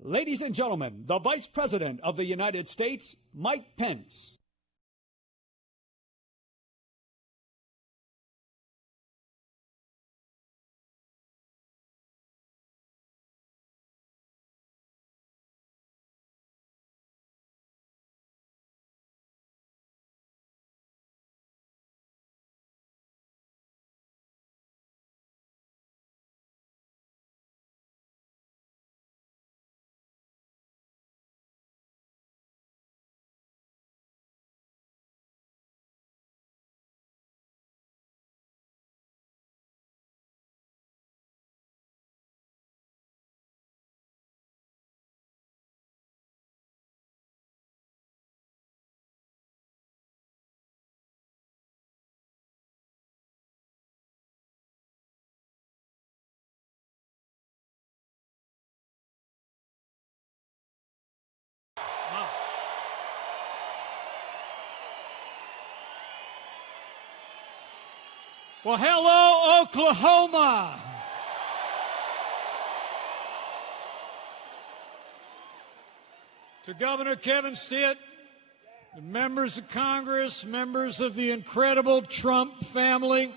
Ladies and gentlemen, the Vice President of the United States, Mike Pence. Well, hello, Oklahoma. To Governor Kevin Stitt, the members of Congress, members of the incredible Trump family,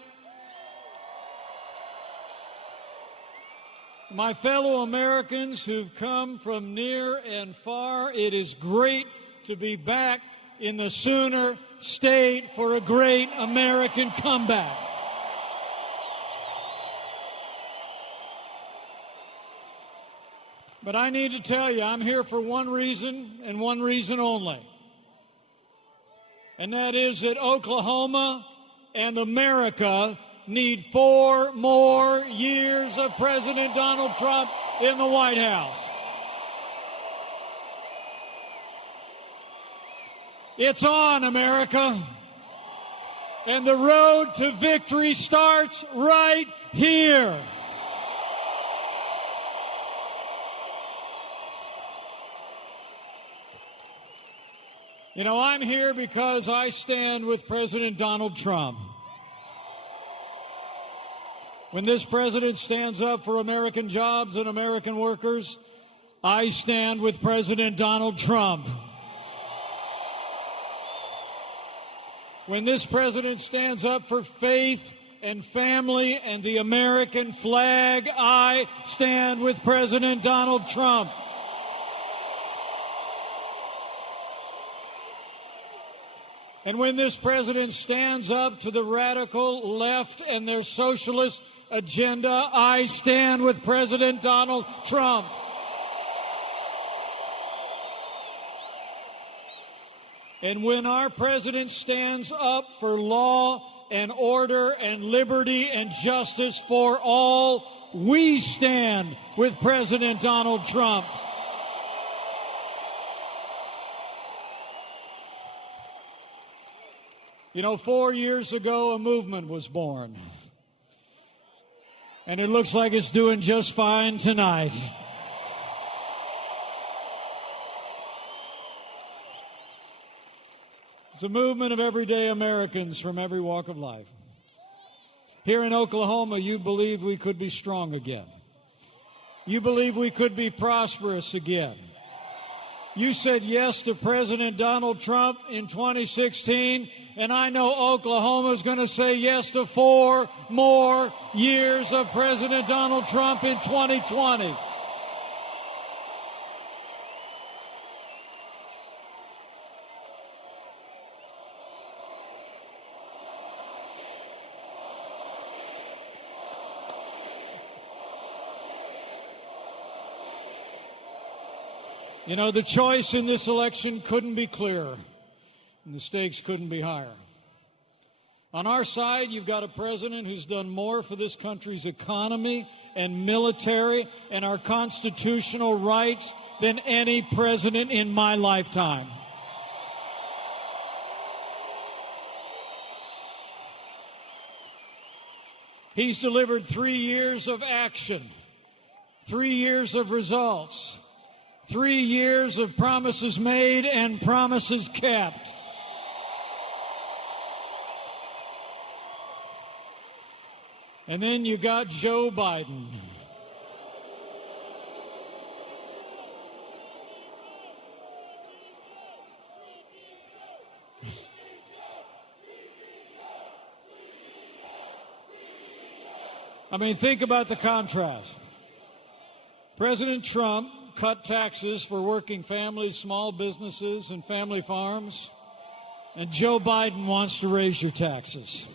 my fellow Americans who've come from near and far, it is great to be back in the Sooner State for a great American comeback. But I need to tell you, I'm here for one reason and one reason only. And that is that Oklahoma and America need 4 more years of President Donald Trump in the White House. It's on, America. And the road to victory starts right here. You know, I'm here because I stand with President Donald Trump. When this president stands up for American jobs and American workers, I stand with President Donald Trump. When this president stands up for faith and family and the American flag, I stand with President Donald Trump. And when this president stands up to the radical left and their socialist agenda, I stand with President Donald Trump. And when our president stands up for law and order and liberty and justice for all, we stand with President Donald Trump. You know, 4 years ago, a movement was born. And it looks like it's doing just fine tonight. It's a movement of everyday Americans from every walk of life. Here in Oklahoma, you believe we could be strong again. You believe we could be prosperous again. You said yes to President Donald Trump in 2016, and I know Oklahoma is going to say yes to 4 more years of President Donald Trump in 2020. You know, the choice in this election couldn't be clearer, and the stakes couldn't be higher. On our side, you've got a president who's done more for this country's economy and military and our constitutional rights than any president in my lifetime. He's delivered 3 years of action, 3 years of results, 3 years of promises made and promises kept. And then you got Joe Biden. I mean, think about the contrast. President Trump cut taxes for working families, small businesses, and family farms, and Joe Biden wants to raise your taxes.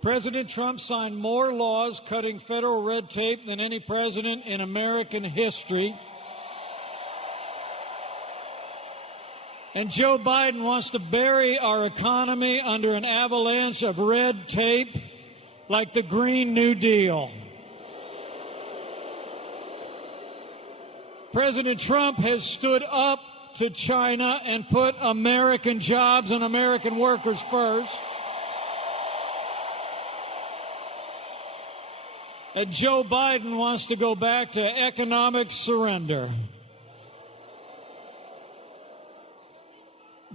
President Trump signed more laws cutting federal red tape than any president in American history. And Joe Biden wants to bury our economy under an avalanche of red tape like the Green New Deal. President Trump has stood up to China and put American jobs and American workers first. And Joe Biden wants to go back to economic surrender.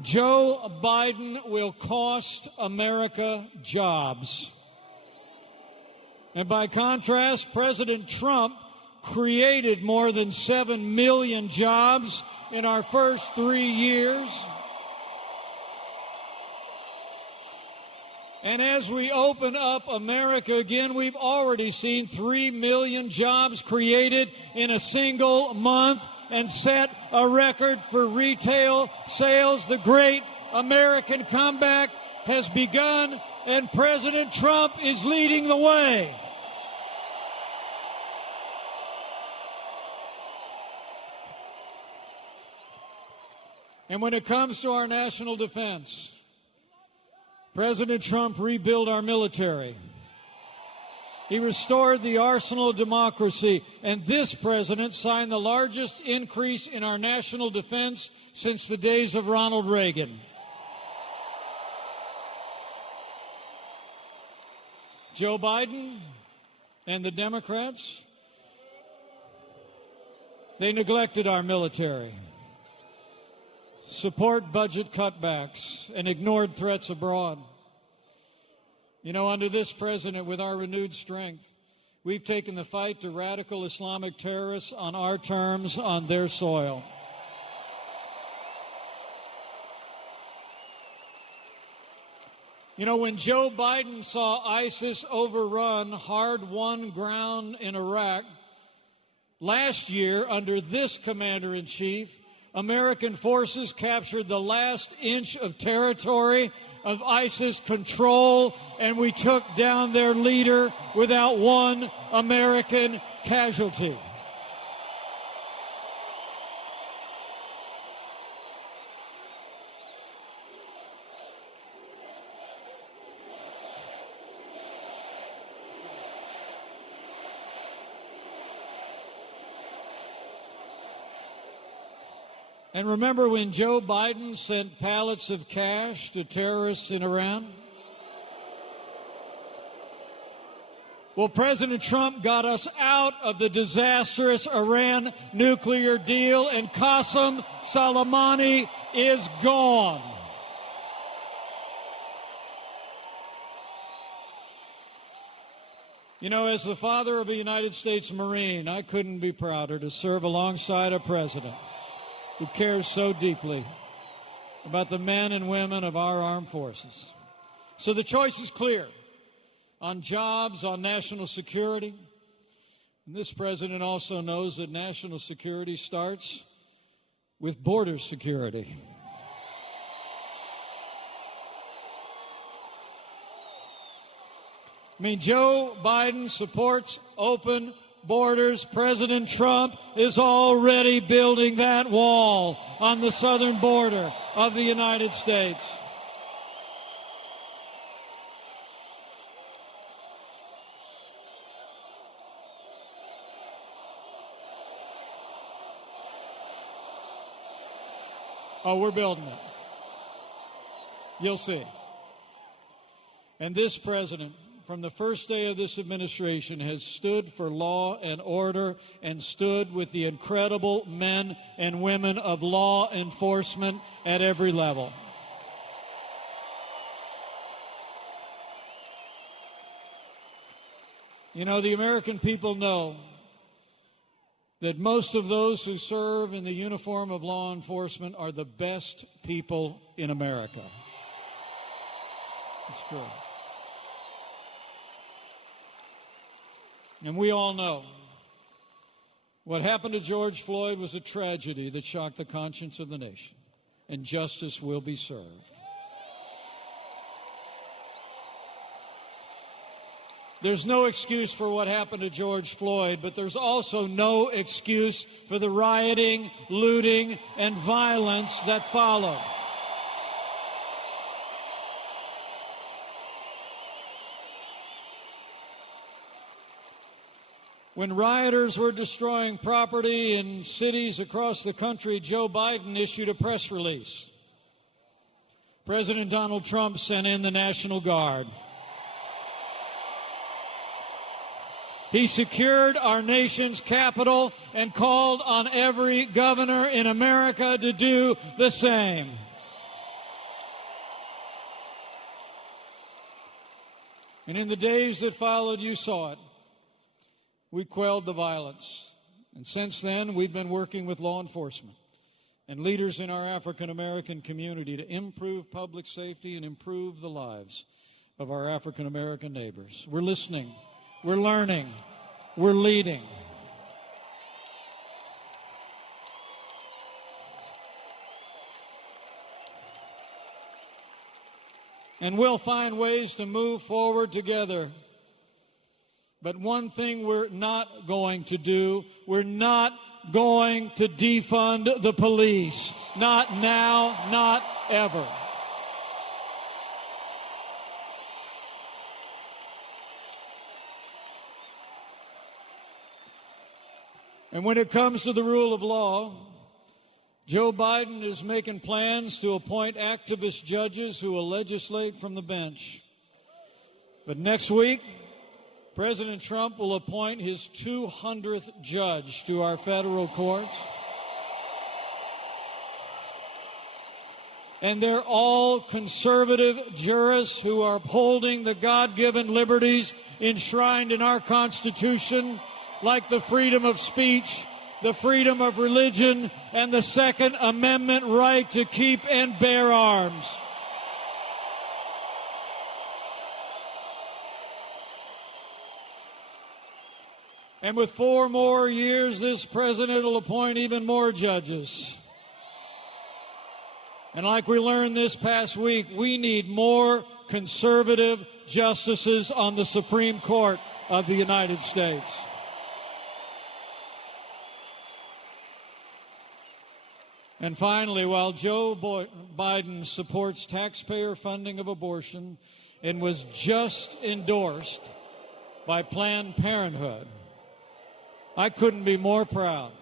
Joe Biden will cost America jobs. And by contrast, President Trump created more than 7 million jobs in our first 3 years. And as we open up America again, we've already seen 3 million jobs created in a single month and set a record for retail sales. The great American comeback has begun, and President Trump is leading the way. And when it comes to our national defense, President Trump rebuilt our military. He restored the arsenal of democracy, and this president signed the largest increase in our national defense since the days of Ronald Reagan. Joe Biden and the Democrats, they neglected our military, support budget cutbacks, and ignored threats abroad. You know, under this president, with our renewed strength, we've taken the fight to radical Islamic terrorists on our terms, on their soil. You know, when Joe Biden saw ISIS overrun hard-won ground in Iraq, last year, under this commander-in-chief, American forces captured the last inch of territory of ISIS control, and we took down their leader without one American casualty. And remember when Joe Biden sent pallets of cash to terrorists in Iran? Well, President Trump got us out of the disastrous Iran nuclear deal, and Qasem Soleimani is gone. You know, as the father of a United States Marine, I couldn't be prouder to serve alongside a president who cares so deeply about the men and women of our armed forces. So the choice is clear on jobs, on national security. And this president also knows that national security starts with border security. I mean, Joe Biden supports open borders. President Trump is already building that wall on the southern border of the United States. Oh, we're building it. You'll see. And this president, from the first day of this administration, has stood for law and order and stood with the incredible men and women of law enforcement at every level. You know, the American people know that most of those who serve in the uniform of law enforcement are the best people in America. It's true. And we all know what happened to George Floyd was a tragedy that shocked the conscience of the nation, and justice will be served. There's no excuse for what happened to George Floyd, but there's also no excuse for the rioting, looting, and violence that followed. When rioters were destroying property in cities across the country, Joe Biden issued a press release. President Donald Trump sent in the National Guard. He secured our nation's capital and called on every governor in America to do the same. And in the days that followed, you saw it. We quelled the violence. And since then, we've been working with law enforcement and leaders in our African American community to improve public safety and improve the lives of our African American neighbors. We're listening. We're learning. We're leading. And we'll find ways to move forward together. But one thing we're not going to do, we're not going to defund the police. Not now, not ever. And when it comes to the rule of law, Joe Biden is making plans to appoint activist judges who will legislate from the bench. But next week, President Trump will appoint his 200th judge to our federal courts. And they're all conservative jurists who are upholding the God-given liberties enshrined in our Constitution, like the freedom of speech, the freedom of religion, and the Second Amendment right to keep and bear arms. And with 4 more years, this president will appoint even more judges. And like we learned this past week, we need more conservative justices on the Supreme Court of the United States. And finally, while Joe Biden supports taxpayer funding of abortion and was just endorsed by Planned Parenthood, I couldn't be more proud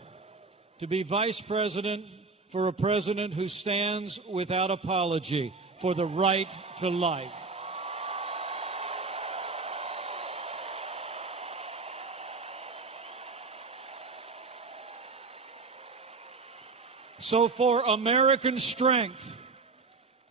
to be vice president for a president who stands without apology for the right to life. So for American strength,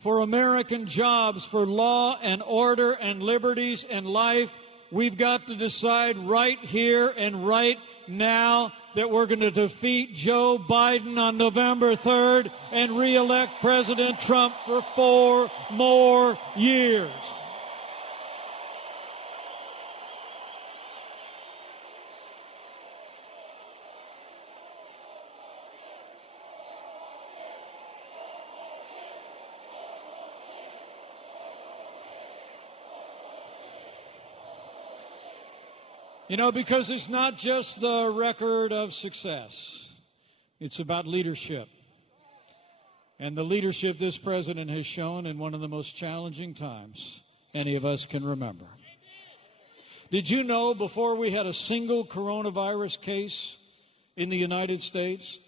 for American jobs, for law and order and liberties and life, we've got to decide right here and right now that we're going to defeat Joe Biden on November 3rd and reelect President Trump for 4 more years. You know, because it's not just the record of success. It's about leadership. And the leadership this president has shown in one of the most challenging times any of us can remember. Did you know before we had a single coronavirus case in the United States,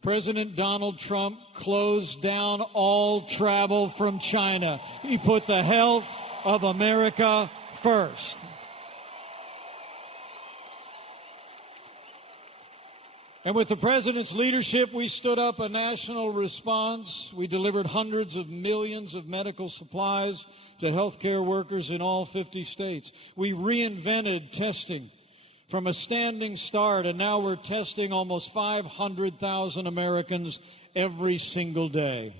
President Donald Trump closed down all travel from China? He put the health of America first. And with the president's leadership, we stood up a national response. We delivered hundreds of millions of medical supplies to healthcare workers in all 50 states. We reinvented testing from a standing start, and now we're testing almost 500,000 Americans every single day.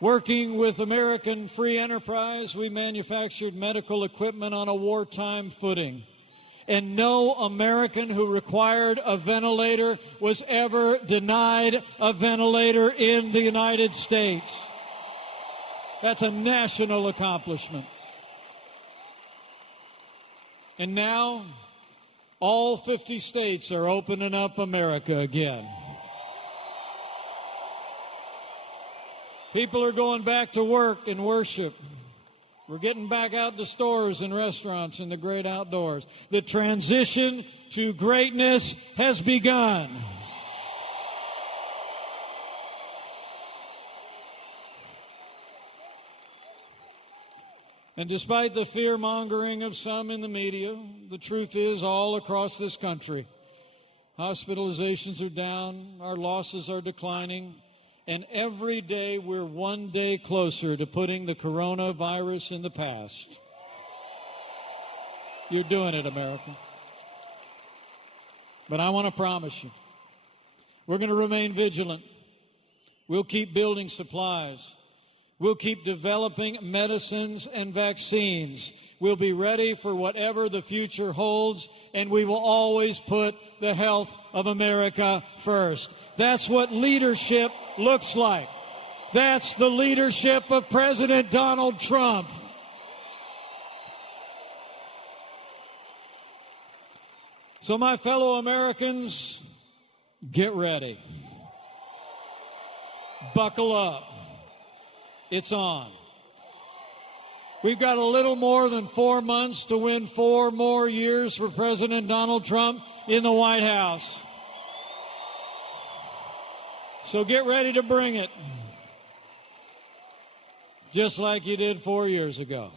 Working with American Free Enterprise, we manufactured medical equipment on a wartime footing. And no American who required a ventilator was ever denied a ventilator in the United States. That's a national accomplishment. And now, all 50 states are opening up America again. People are going back to work and worship. We're getting back out to stores and restaurants and the great outdoors. The transition to greatness has begun. And despite the fear-mongering of some in the media, the truth is all across this country, hospitalizations are down, our losses are declining, and every day we're one day closer to putting the coronavirus in the past. You're doing it, America. But I want to promise you, we're going to remain vigilant. We'll keep building supplies. We'll keep developing medicines and vaccines. We'll be ready for whatever the future holds, and we will always put the health of America first. That's what leadership looks like. That's the leadership of President Donald Trump. So, my fellow Americans, get ready. Buckle up. It's on. We've got a little more than 4 months to win 4 more years for President Donald Trump in the White House. So get ready to bring it, just like you did 4 years ago.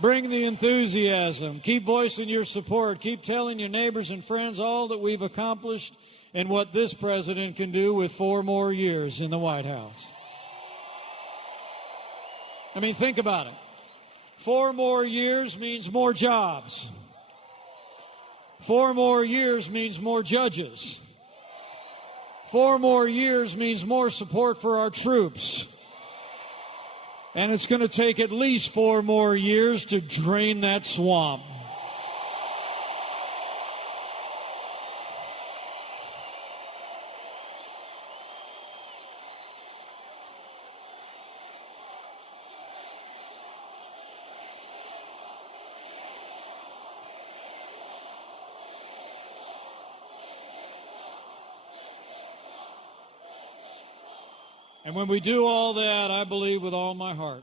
Bring the enthusiasm. Keep voicing your support. Keep telling your neighbors and friends all that we've accomplished and what this president can do with 4 more years in the White House. I mean, think about it. 4 more years means more jobs. 4 more years means more judges. 4 more years means more support for our troops. And it's going to take at least 4 more years to drain that swamp. And when we do all that, I believe with all my heart,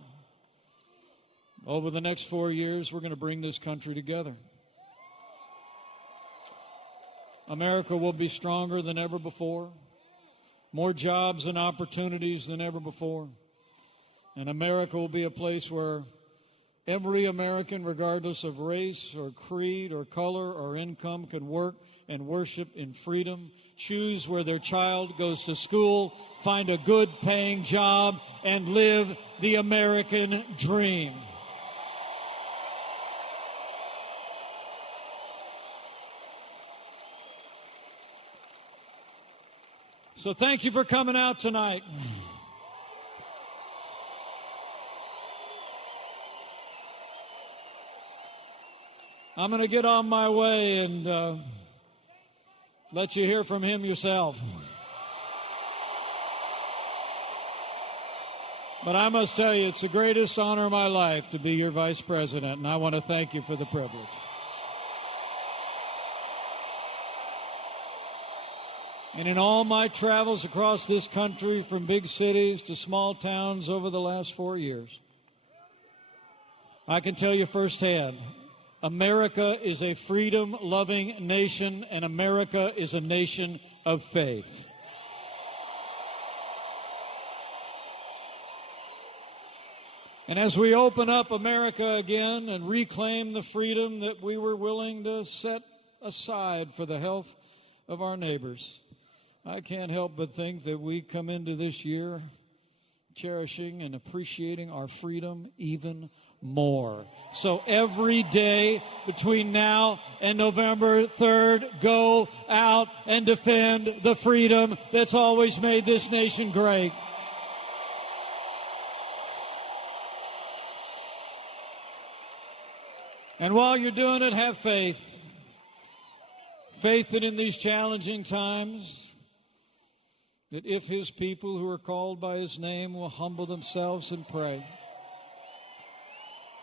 over the next 4 years, we're going to bring this country together. America will be stronger than ever before, more jobs and opportunities than ever before. And America will be a place where every American, regardless of race or creed or color or income, can work and worship in freedom, choose where their child goes to school, find a good paying job, and live the American dream. So thank you for coming out tonight. I'm going to get on my way and let you hear from him yourself. But I must tell you, it's the greatest honor of my life to be your vice president, and I want to thank you for the privilege. And in all my travels across this country, from big cities to small towns over the last 4 years, I can tell you firsthand, America is a freedom-loving nation, and America is a nation of faith. And as we open up America again and reclaim the freedom that we were willing to set aside for the health of our neighbors, I can't help but think that we come into this year cherishing and appreciating our freedom even more. So every day between now and November 3rd, go out and defend the freedom that's always made this nation great. And while you're doing it, have faith. Faith that in these challenging times, that if his people who are called by his name will humble themselves and pray,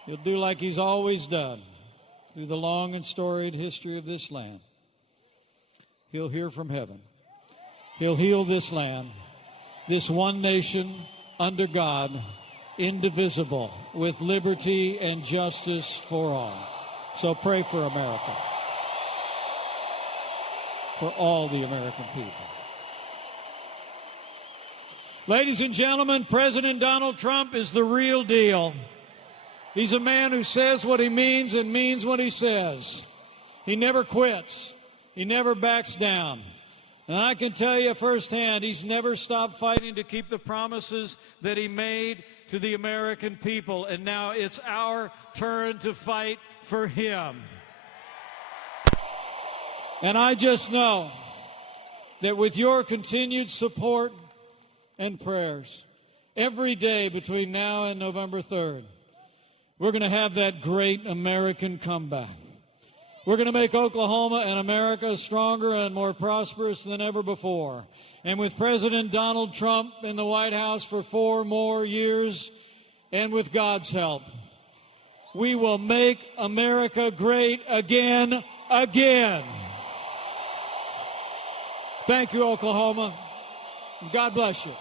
he'll do like he's always done through the long and storied history of this land. He'll hear from heaven. He'll heal this land, this one nation under God, indivisible, with liberty and justice for all. So pray for America, for all the American people. Ladies and gentlemen, President Donald Trump is the real deal. He's a man who says what he means and means what he says. He never quits. He never backs down. And I can tell you firsthand, he's never stopped fighting to keep the promises that he made to the American people. And now it's our turn to fight for him. And I just know that with your continued support and prayers, every day between now and November 3rd, we're going to have that great American comeback. We're going to make Oklahoma and America stronger and more prosperous than ever before. And with President Donald Trump in the White House for 4 more years, and with God's help, we will make America great again, again. Thank you, Oklahoma. God bless you.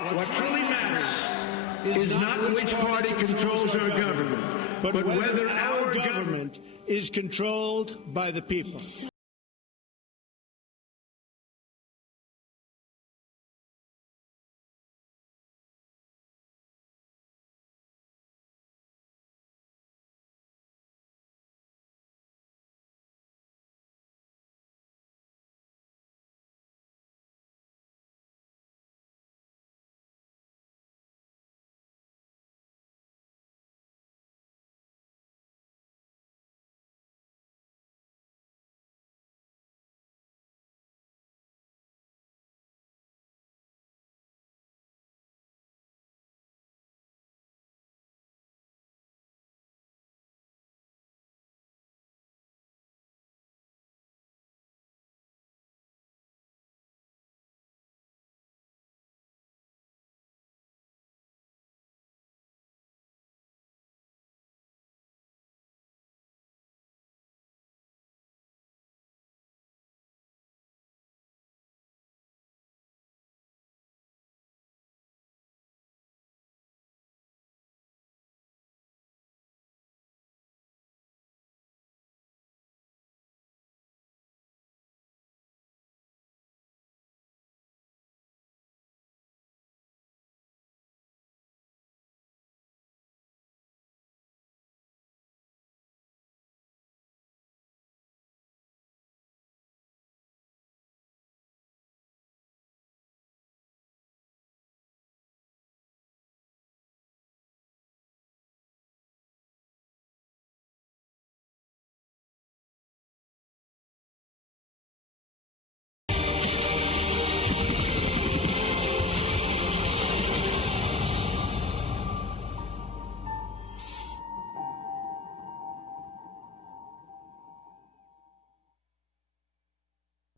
What truly matters is not which party controls our government, but whether our government is controlled by the people.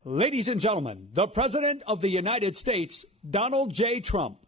Ladies and gentlemen, the President of the United States, Donald J. Trump.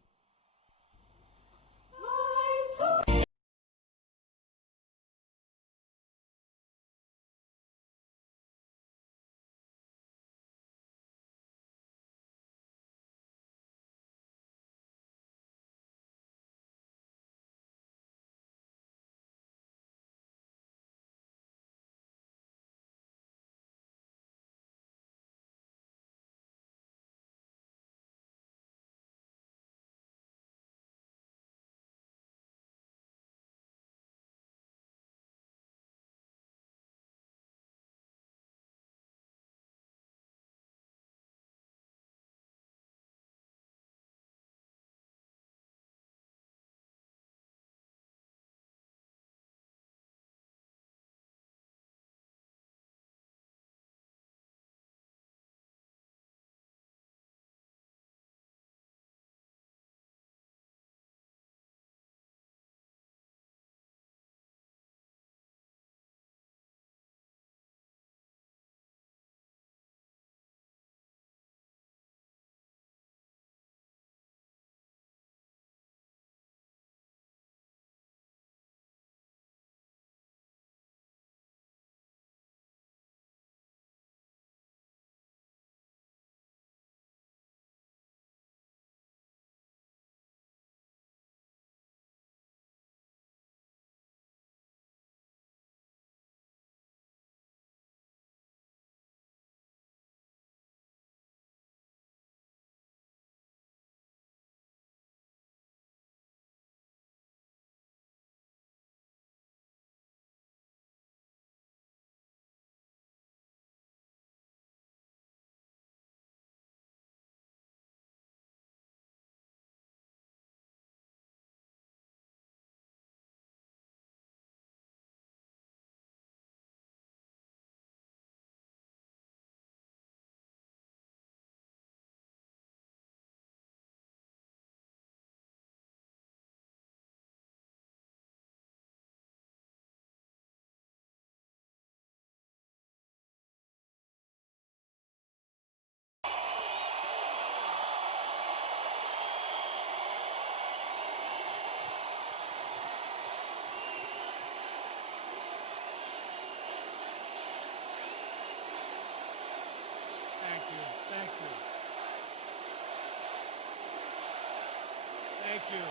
Thank you.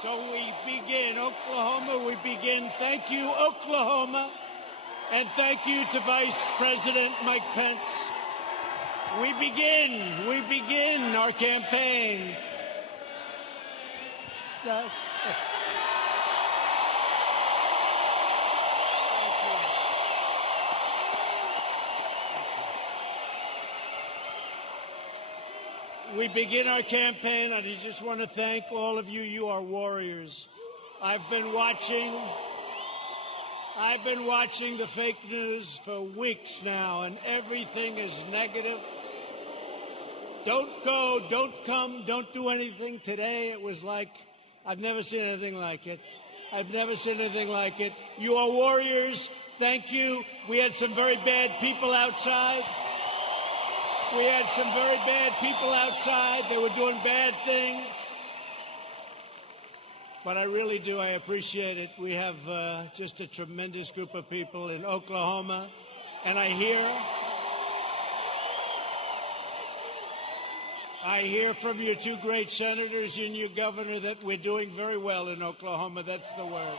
So we begin, Oklahoma, we begin. Thank you, Oklahoma. And thank you to Vice President Mike Pence. We begin our campaign. We begin our campaign, and I just want to thank all of you. You are warriors. I've been watching the fake news for weeks now, and everything is negative. Don't go, don't come, don't do anything. Today it was like, I've never seen anything like it. I've never seen anything like it. You are warriors. Thank you. We had some very bad people outside. They were doing bad things. But I really do. I appreciate it. We have just a tremendous group of people in Oklahoma. And I hear from your two great senators and your governor that we're doing very well in Oklahoma. That's the word.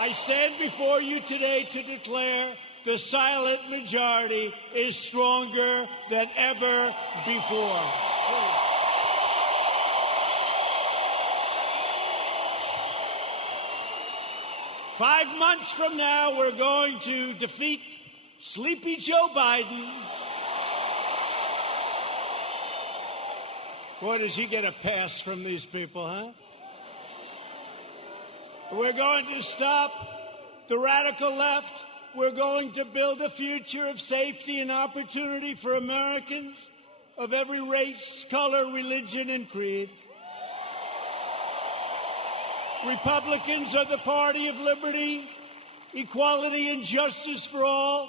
I stand before you today to declare the silent majority is stronger than ever before. 5 months from now, we're going to defeat Sleepy Joe Biden. Boy, does he get a pass from these people, huh? We're going to stop the radical left. We're going to build a future of safety and opportunity for Americans of every race, color, religion, and creed. Republicans are the party of liberty, equality, and justice for all.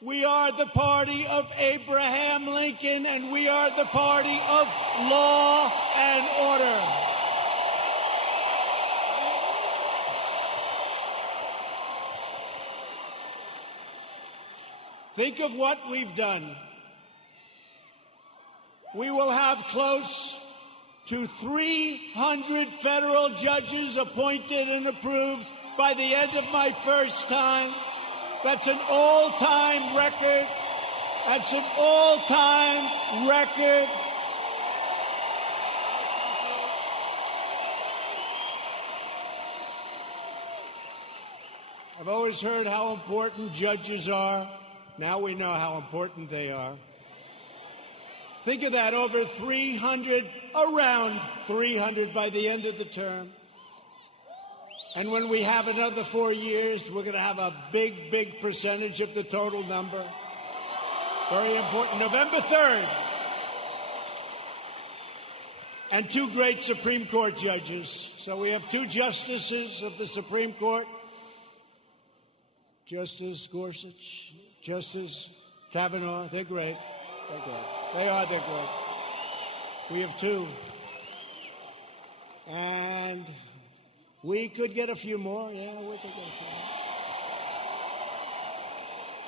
We are the party of Abraham Lincoln, and we are the party of law and order. Think of what we've done. We will have close to 300 federal judges appointed and approved by the end of my first time. That's an all-time record. That's an all-time record. I've always heard how important judges are. Now we know how important they are. Think of that, over 300, around 300 by the end of the term. And when we have another 4 years, we're going to have a big, big percentage of the total number. Very important. November 3rd. And 2 great Supreme Court judges. So we have 2 justices of the Supreme Court. Justice Gorsuch, Justice Kavanaugh. They're great. They're great. They're great. We have 2. And we could get a few more. Yeah, we could get a few more.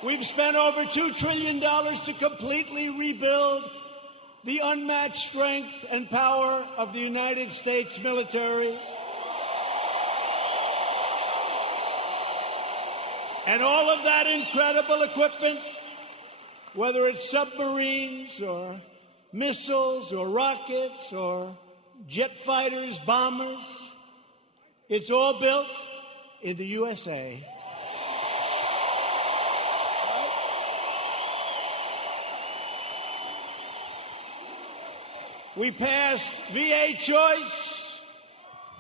We've spent over $2 trillion to completely rebuild the unmatched strength and power of the United States military. And all of that incredible equipment, whether it's submarines or missiles or rockets or jet fighters, bombers, it's all built in the USA. We passed VA choice.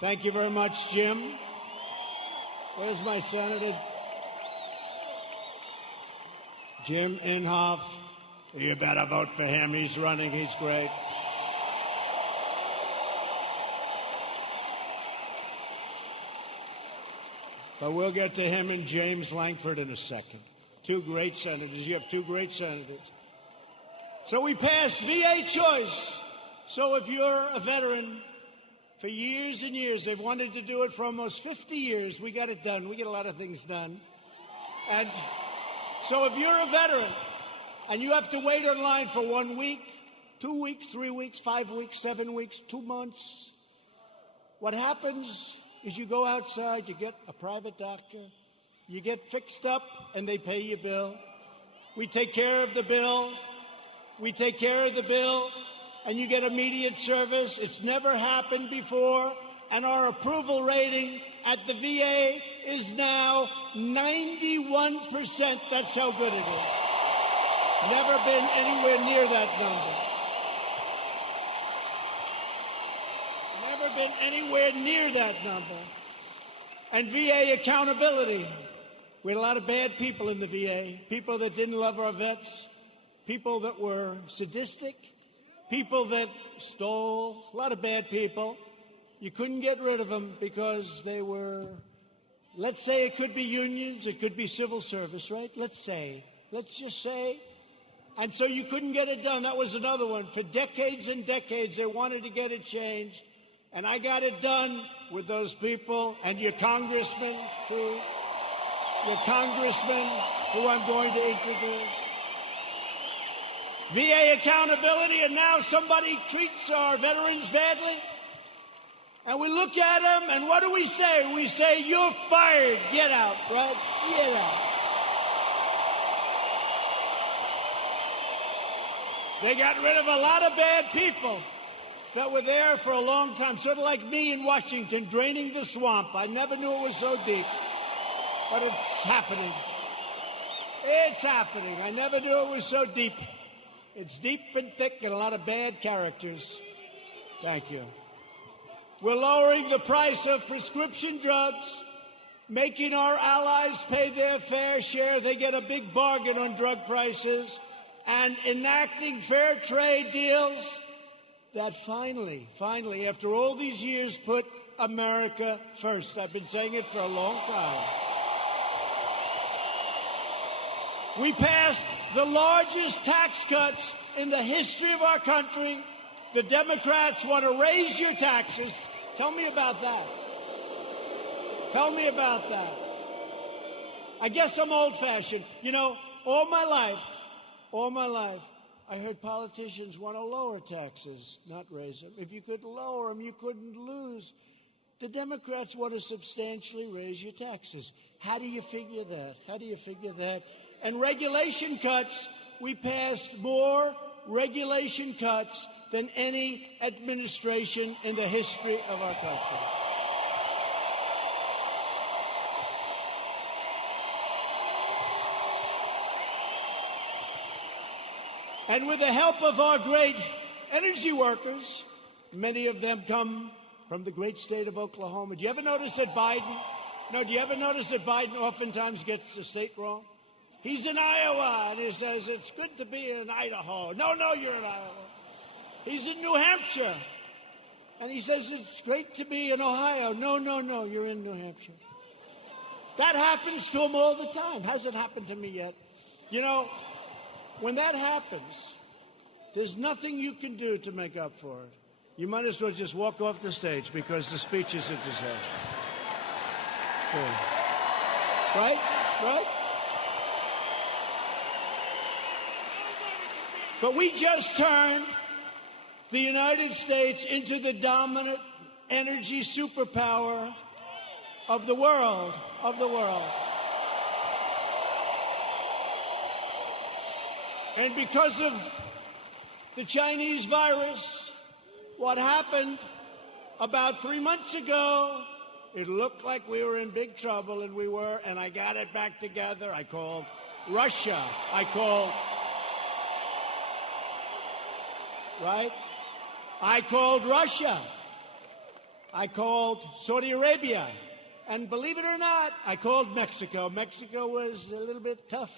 Thank you very much, Jim. Where's my senator? Jim Inhofe. You better vote for him. He's running. He's great. But we'll get to him and James Lankford in a second. 2 great senators. You have 2 great senators. So we passed VA choice. So if you're a veteran, for years and years, they've wanted to do it for almost 50 years. We got it done. We get a lot of things done. And so if you're a veteran, And you have to wait in line for 1 week, 2 weeks, 3 weeks, 5 weeks, 7 weeks, 2 months. What happens is you go outside, you get a private doctor, you get fixed up, and they pay your bill. We take care of the bill. We take care of the bill, and you get immediate service. It's never happened before, and our approval rating at the VA is now 91%. That's how good it is. Never been anywhere near that number. Never been anywhere near that number. And VA accountability. We had a lot of bad people in the VA, people that didn't love our vets, people that were sadistic, people that stole, a lot of bad people. You couldn't get rid of them because they were, let's say it could be unions, it could be civil service, right? Let's just say. And so you couldn't get it done. That was another one. For decades and decades, they wanted to get it changed. And I got it done with those people and your congressman, who I'm going to introduce. VA accountability, and now somebody treats our veterans badly. And we look at them, and what do we say? We say, you're fired. Get out, right? Get out. They got rid of a lot of bad people that were there for a long time, sort of like me in Washington, draining the swamp. I never knew it was so deep, but it's happening. It's happening. I never knew it was so deep. It's deep and thick and a lot of bad characters. Thank you. We're lowering the price of prescription drugs, making our allies pay their fair share. They get a big bargain on drug prices, and enacting fair trade deals that finally, after all these years, put America first. I've been saying it for a long time. We passed the largest tax cuts in the history of our country. The Democrats want to raise your taxes. Tell me about that. Tell me about that. I guess I'm old-fashioned. You know, all my life, I heard politicians want to lower taxes, not raise them. If you could lower them, you couldn't lose. The Democrats want to substantially raise your taxes. How do you figure that? And regulation cuts, we passed more regulation cuts than any administration in the history of our country. And with the help of our great energy workers, many of them come from the great state of Oklahoma. Do you ever notice that Biden oftentimes gets the state wrong? He's in Iowa, and he says, it's good to be in Idaho. No, you're in Iowa. He's in New Hampshire, and he says, it's great to be in Ohio. No, you're in New Hampshire. That happens to him all the time. Hasn't happened to me yet. You know, when that happens, there's nothing you can do to make up for it. You might as well just walk off the stage because the speech is a disaster. Right? But we just turned the United States into the dominant energy superpower of the world. And because of the Chinese virus, what happened about 3 months ago, it looked like we were in big trouble, and we were, and I got it back together. I called Russia. I called Russia. I called Saudi Arabia. And believe it or not, I called Mexico. Mexico was a little bit tough.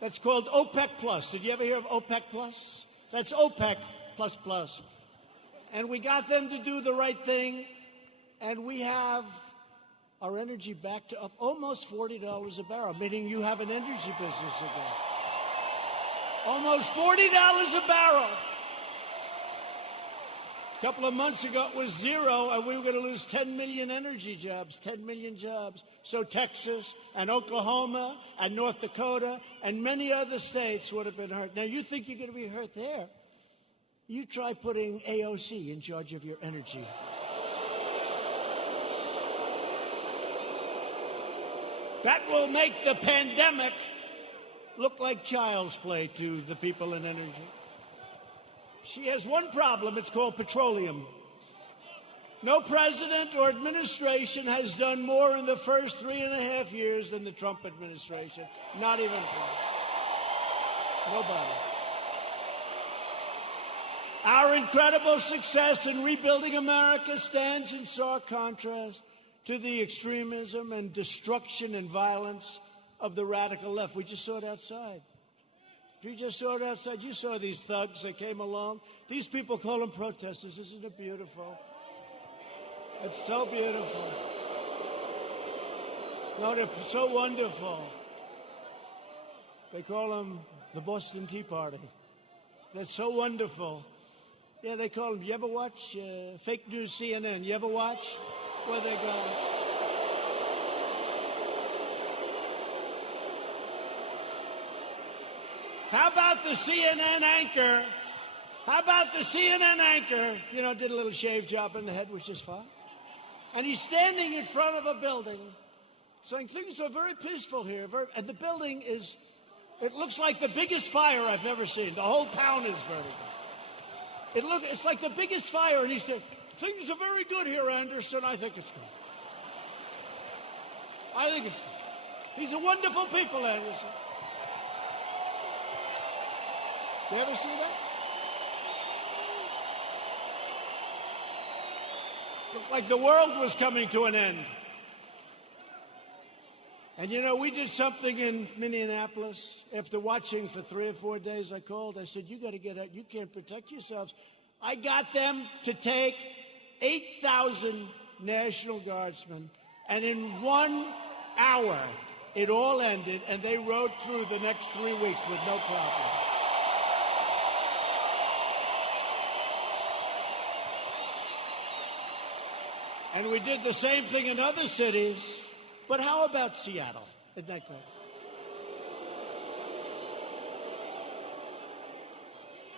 That's called OPEC Plus. Did you ever hear of OPEC Plus? That's OPEC plus plus. And we got them to do the right thing, and we have our energy back to up almost $40 a barrel, meaning you have an energy business again. Almost $40 a barrel. A couple of months ago, it was 0, and we were going to lose 10 million energy jobs, 10 million jobs. So Texas and Oklahoma and North Dakota and many other states would have been hurt. Now, you think you're going to be hurt there? You try putting AOC in charge of your energy. That will make the pandemic look like child's play to the people in energy. She has one problem. It's called petroleum. No president or administration has done more in the first 3.5 years than the Trump administration. Not even Trump. Nobody. Our incredible success in rebuilding America stands in stark contrast to the extremism and destruction and violence of the radical left. We just saw it outside. You just saw it outside. You saw these thugs that came along. These people call them protesters. Isn't it beautiful? It's so beautiful. No, they're so wonderful. They call them the Boston Tea Party. They're so wonderful. Yeah, they call them. You ever watch fake news CNN? You ever watch where they go? How about the CNN anchor? How about the CNN anchor? You know, did a little shave job in the head, which is fine. And he's standing in front of a building saying things are very peaceful here. And the building is, it looks like the biggest fire I've ever seen. The whole town is burning. It's like the biggest fire. And he said, things are very good here, Anderson. I think it's good. I think it's good. These are wonderful people, Anderson. You ever see that? Looked like the world was coming to an end. And you know, we did something in Minneapolis. After watching for 3 or 4 days, I called. I said, you got to get out. You can't protect yourselves. I got them to take 8,000 National Guardsmen. And in 1 hour, it all ended. And they rode through the next 3 weeks with no problem. And we did the same thing in other cities. But how about Seattle? Isn't that great?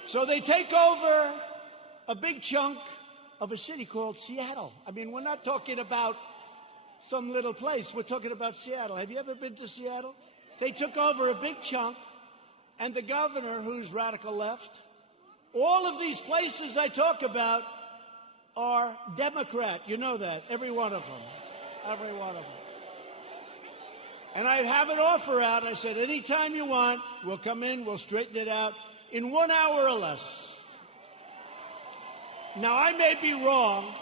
So they take over a big chunk of a city called Seattle. I mean, we're not talking about some little place. We're talking about Seattle. Have you ever been to Seattle? They took over a big chunk, and the governor, who's radical left, all of these places I talk about are Democrat. You know that. Every one of them. Every one of them. And I have an offer out. I said, anytime you want, we'll come in, we'll straighten it out in 1 hour or less. Now, I may be wrong,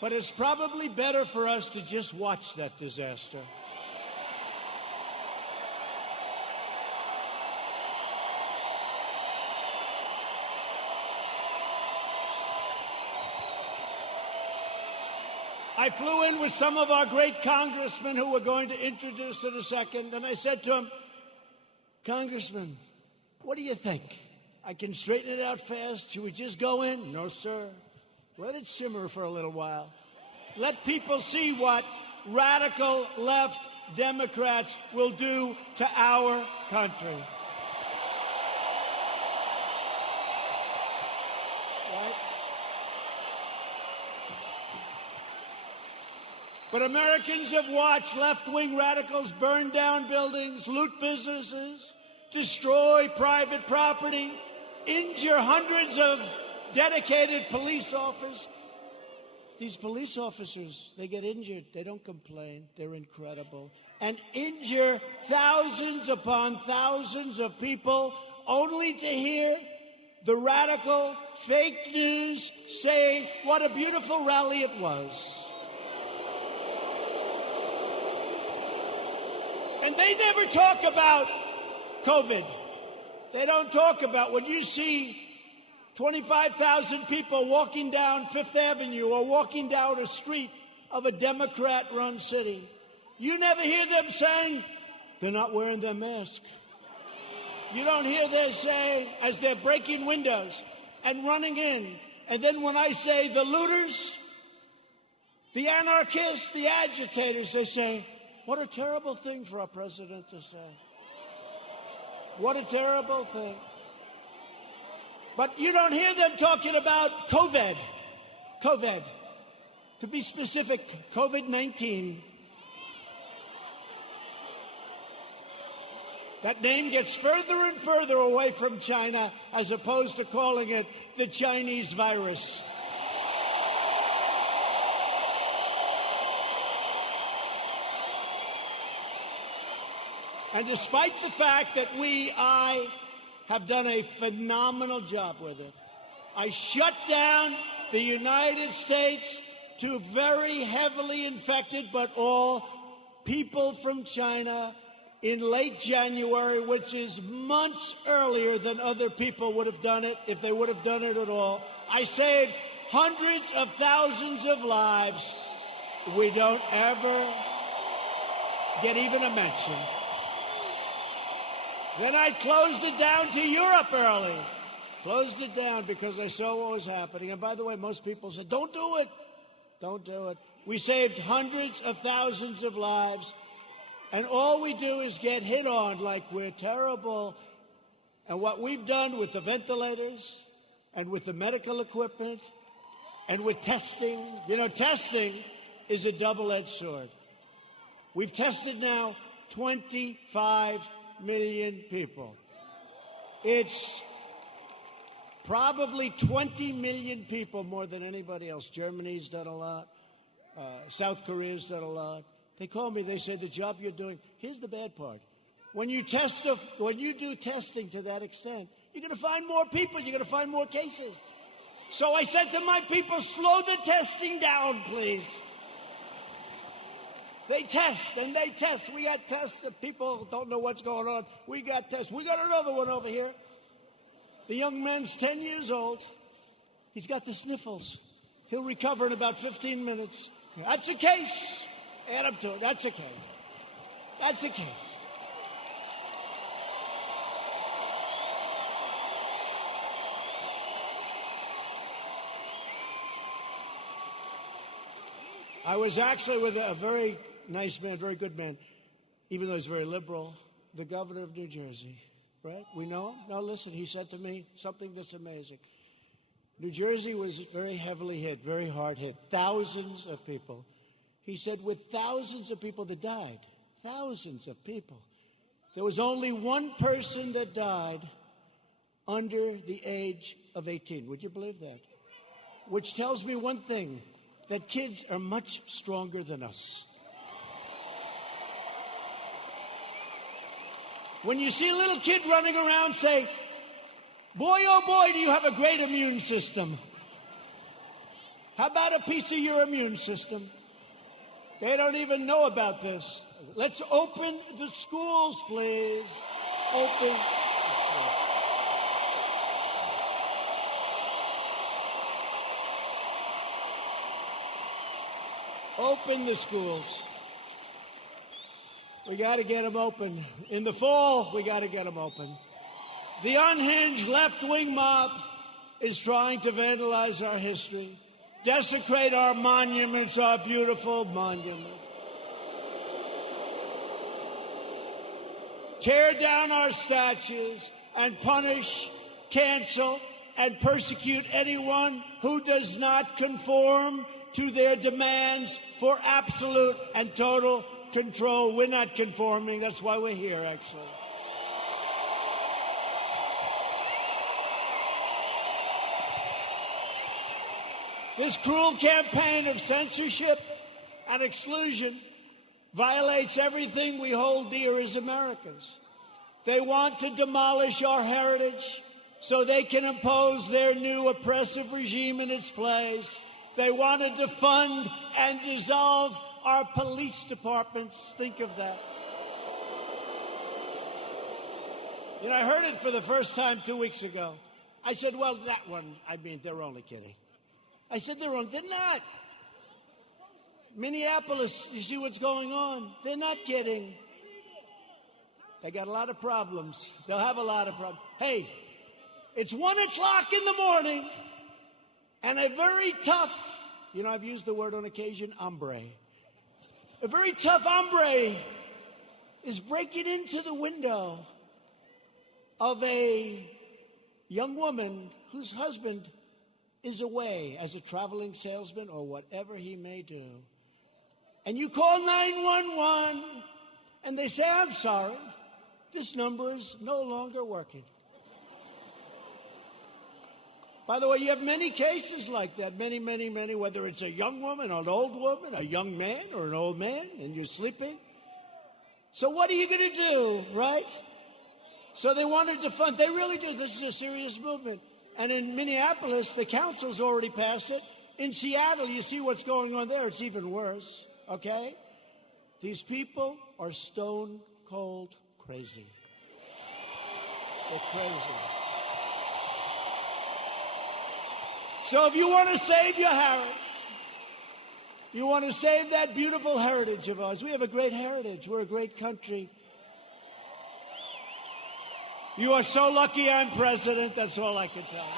but it's probably better for us to just watch that disaster. I flew in with some of our great congressmen who we're going to introduce in a second, and I said to him, Congressman, what do you think? I can straighten it out fast. Should we just go in? No, sir. Let it simmer for a little while. Let people see what radical left Democrats will do to our country. Right? But Americans have watched left-wing radicals burn down buildings, loot businesses, destroy private property, injure hundreds of dedicated police officers. These police officers, they get injured. They don't complain. They're incredible. And injure thousands upon thousands of people only to hear the radical fake news say what a beautiful rally it was. And they never talk about COVID. They don't talk about when you see 25,000 people walking down Fifth Avenue or walking down a street of a Democrat-run city. You never hear them saying, they're not wearing their mask. You don't hear them say, as they're breaking windows and running in And then when I say the looters, the anarchists, the agitators, they say, what a terrible thing for our president to say. What a terrible thing. But you don't hear them talking about COVID. COVID. To be specific, COVID-19. That name gets further and further away from China as opposed to calling it the Chinese virus. And despite the fact that I have done a phenomenal job with it, I shut down the United States to very heavily infected, but all people from China in late January, which is months earlier than other people would have done it if they would have done it at all. I saved hundreds of thousands of lives. We don't ever get even a mention. Then I closed it down to Europe early. Closed it down because I saw what was happening. And by the way, most people said, don't do it. Don't do it. We saved hundreds of thousands of lives. And all we do is get hit on like we're terrible. And what we've done with the ventilators and with the medical equipment and with testing, testing is a double-edged sword. We've tested now 25 million people. It's probably 20 million people more than anybody else. Germany's done a lot. South Korea's done a lot. They call me, they say, the job you're doing, here's the bad part. When you do testing to that extent, you're going to find more people, you're going to find more cases. So I said to my people, slow the testing down, please. They test, and they test. We got tests that people don't know what's going on. We got tests. We got another one over here. The young man's 10 years old. He's got the sniffles. He'll recover in about 15 minutes. That's a case. Add up to it. That's a case. That's a case. I was actually with a very nice man, very good man, even though he's very liberal, the governor of New Jersey, right? We know him? No, listen, he said to me something that's amazing. New Jersey was very heavily hit, very hard hit, thousands of people. He said with thousands of people that died, thousands of people, there was only one person that died under the age of 18. Would you believe that? Which tells me one thing, that kids are much stronger than us. When you see a little kid running around, say, boy, oh boy, do you have a great immune system. How about a piece of your immune system? They don't even know about this. Let's open the schools, please. Open. Open the schools. We got to get them open. In the fall, we got to get them open. The unhinged left-wing mob is trying to vandalize our history, desecrate our monuments, our beautiful monuments, tear down our statues, and punish, cancel, and persecute anyone who does not conform to their demands for absolute and total control. We're not conforming. That's why we're here, actually. This cruel campaign of censorship and exclusion violates everything we hold dear as Americans. They want to demolish our heritage so they can impose their new oppressive regime in its place. They want to defund and dissolve our police departments. Think of that. I heard it for the first time 2 weeks ago. I said, well, that one, they're only kidding. I said, they're not. Minneapolis, you see what's going on? They're not kidding. They got a lot of problems. They'll have a lot of problems. Hey, it's 1 o'clock in the morning. And a very tough, I've used the word on occasion, hombre. A very tough hombre is breaking into the window of a young woman whose husband is away as a traveling salesman or whatever he may do. And you call 911, and they say, I'm sorry, this number is no longer working. By the way, you have many cases like that, many, whether it's a young woman, an old woman, a young man, or an old man, and you're sleeping. So what are you going to do, right? So they want to defund. They really do. This is a serious movement. And in Minneapolis, the council's already passed it. In Seattle, you see what's going on there. It's even worse, okay? These people are stone cold crazy. They're crazy. So if you want to save your heritage, you want to save that beautiful heritage of ours. We have a great heritage. We're a great country. You are so lucky I'm president. That's all I can tell you.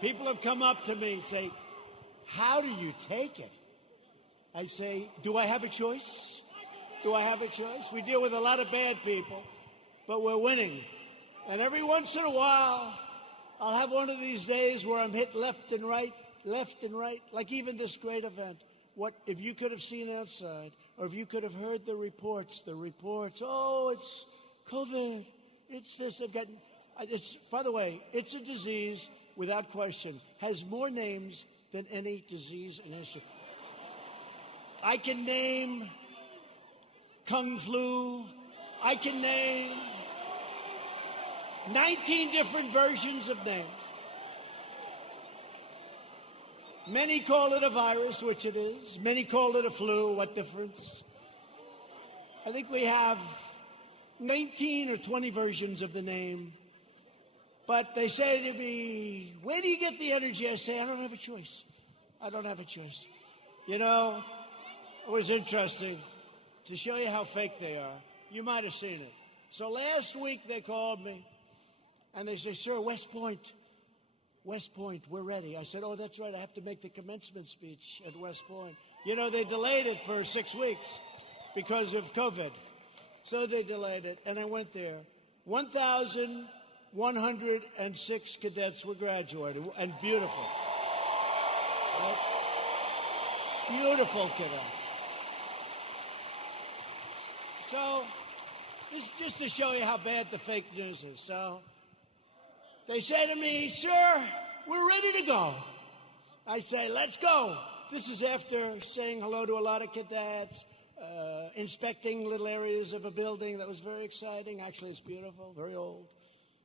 People have come up to me and say, how do you take it? I say, do I have a choice? Do I have a choice? We deal with a lot of bad people, but we're winning. And every once in a while, I'll have one of these days where I'm hit left and right, like even this great event. What if you could have seen outside, or if you could have heard the reports, oh, it's COVID, it's this, by the way, it's a disease, without question, has more names than any disease in history. I can name Kung Flu. I can name 19 different versions of names. Many call it a virus, which it is. Many call it a flu. What difference? I think we have 19 or 20 versions of the name. But they say to me, where do you get the energy? I say, I don't have a choice. I don't have a choice. You know, it was interesting to show you how fake they are. You might have seen it. So last week they called me and they say, sir, West Point, we're ready. I said, oh, that's right. I have to make the commencement speech at West Point. You know, they delayed it for 6 weeks because of COVID. So they delayed it. And I went there. 1,106 cadets were graduated, and beautiful. Right? Beautiful cadets. So, this is just to show you how bad the fake news is. So, they say to me, sir, we're ready to go. I say, let's go. This is after saying hello to a lot of cadets, inspecting little areas of a building that was very exciting. Actually, it's beautiful, very old.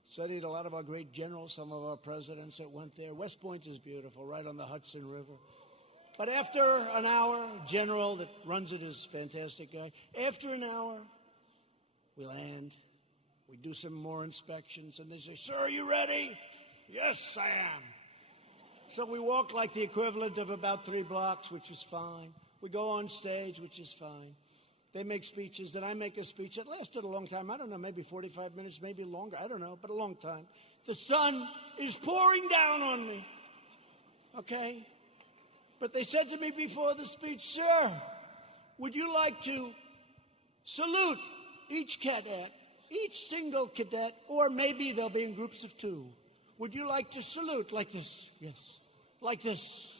Studied a lot of our great generals, some of our presidents that went there. West Point is beautiful, right on the Hudson River. But after an hour, general that runs it is a fantastic guy. After an hour, we land. We do some more inspections, and they say, sir, are you ready? Yes, I am. So we walk like the equivalent of about 3 blocks, which is fine. We go on stage, which is fine. They make speeches. Then I make a speech. It lasted a long time. I don't know, maybe 45 minutes, maybe longer. I don't know, but a long time. The sun is pouring down on me. Okay? But they said to me before the speech, sir, would you like to salute each cadet, each single cadet, or maybe they'll be in groups of 2. Would you like to salute like this? Yes. Like this.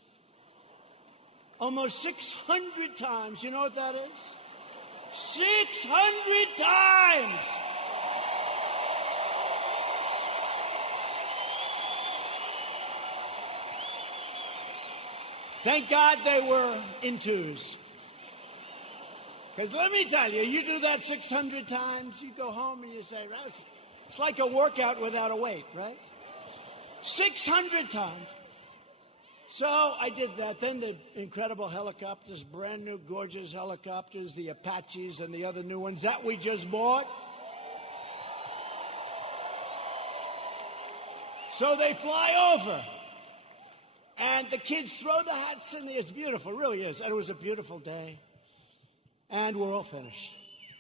Almost 600 times. You know what that is? 600 times! Thank God they were in 2s. Because let me tell you, you do that 600 times, you go home and you say, it's like a workout without a weight, right? 600 times. So I did that. Then the incredible helicopters, brand new, gorgeous helicopters, the Apaches and the other new ones that we just bought. So they fly over. And the kids throw the hats in the air. It's beautiful, it really is. And it was a beautiful day. And we're all finished.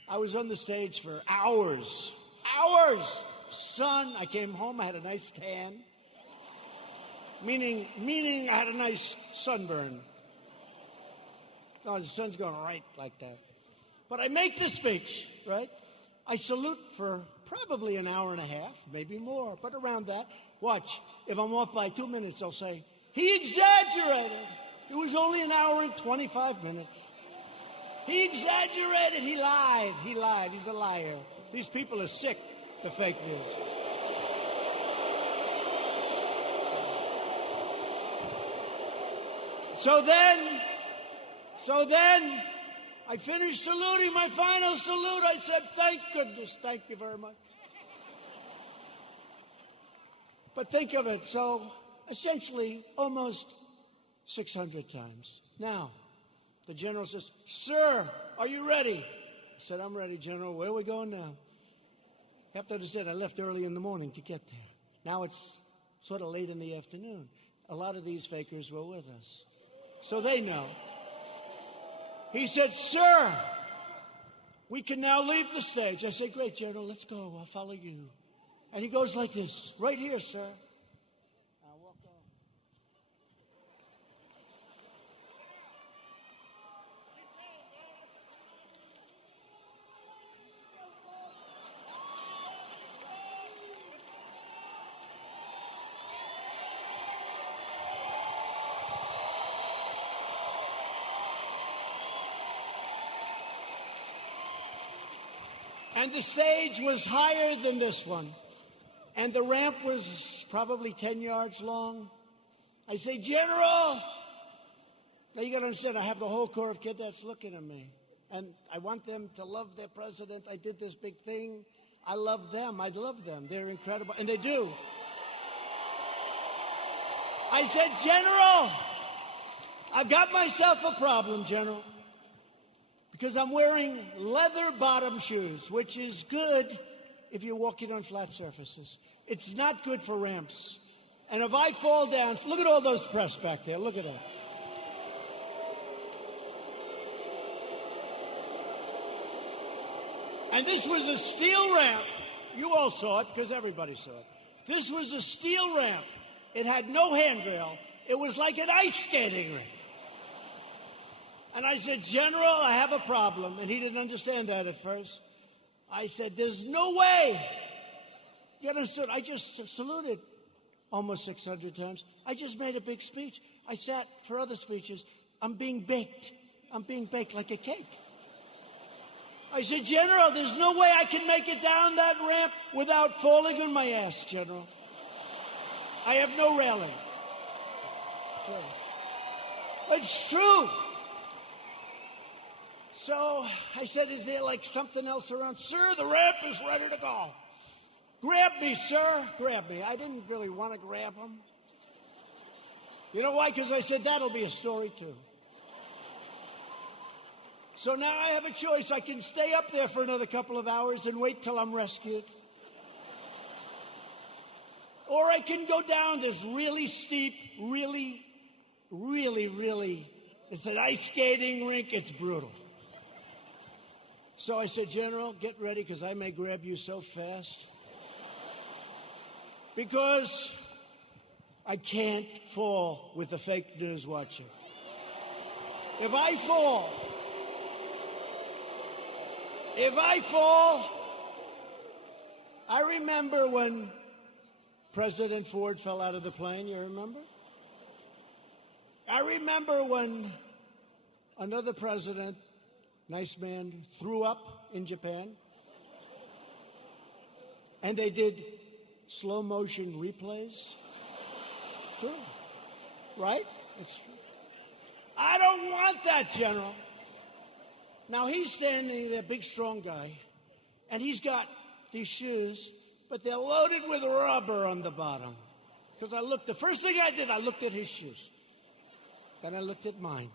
I was on the stage for hours. Hours! Sun. I came home, I had a nice tan. Meaning I had a nice sunburn. No, the sun's going right like that. But I make the speech, right? I salute for probably an hour and a half, maybe more, but around that. Watch, if I'm off by 2 minutes, I'll say, he exaggerated. It was only an hour and 25 minutes. He exaggerated. He lied. He lied. He's a liar. These people are sick to fake news. So then, I finished saluting, my final salute. I said, thank goodness, thank you very much. But think of it, so essentially almost 600 times. Now, the general says, sir, are you ready? I said, I'm ready, General. Where are we going now? You have to understand, I left early in the morning to get there. Now it's sort of late in the afternoon. A lot of these fakers were with us. So they know. He said, sir, we can now leave the stage. I said, great, General, let's go. I'll follow you. And he goes like this, right here, sir. I'll walk on. And the stage was higher than this one. And the ramp was probably 10 yards long. I say, General! Now you got to understand, I have the whole Corps of Cadets looking at me. And I want them to love their president. I did this big thing. I love them. I love them. They're incredible. And they do. I said, General, I've got myself a problem, General. Because I'm wearing leather bottom shoes, which is good if you're walking on flat surfaces. It's not good for ramps. And if I fall down, look at all those press back there. Look at them. And this was a steel ramp. You all saw it because everybody saw it. This was a steel ramp. It had no handrail. It was like an ice skating rink. And I said, General, I have a problem. And he didn't understand that at first. I said, there's no way. You understood? I just saluted almost 600 times. I just made a big speech. I sat for other speeches. I'm being baked. I'm being baked like a cake. I said, General, there's no way I can make it down that ramp without falling on my ass, General. I have no railing. It's true. So I said, is there like something else around? Sir, the ramp is ready to go. Grab me, sir. Grab me. I didn't really want to grab him. You know why? Because I said, that'll be a story too. So now I have a choice. I can stay up there for another couple of hours and wait till I'm rescued. Or I can go down this really steep, really, it's an ice skating rink. It's brutal. So I said, General, get ready because I may grab you so fast. Because I can't fall with the fake news watching. If I fall, I remember when President Ford fell out of the plane, you remember? I remember when another president, nice man, threw up in Japan. And they did slow motion replays. True. Right? It's true. I don't want that, General. Now he's standing there, big strong guy, and he's got these shoes, but they're loaded with rubber on the bottom. Because the first thing I did, I looked at his shoes. Then I looked at mine.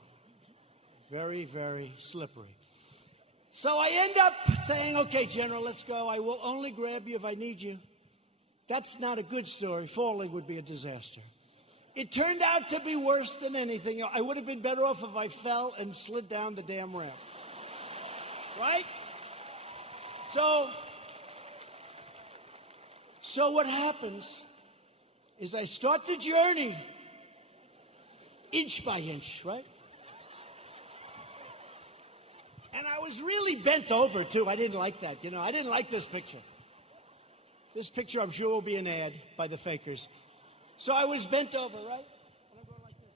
Very, very slippery. So I end up saying, okay, General, let's go. I will only grab you if I need you. That's not a good story. Falling would be a disaster. It turned out to be worse than anything. I would have been better off if I fell and slid down the damn ramp. Right? So what happens is I start the journey inch by inch, right? And I was really bent over, too. I didn't like that, you know. I didn't like this picture. This picture, I'm sure, will be an ad by the fakers. So I was bent over, right? And I'm going like this.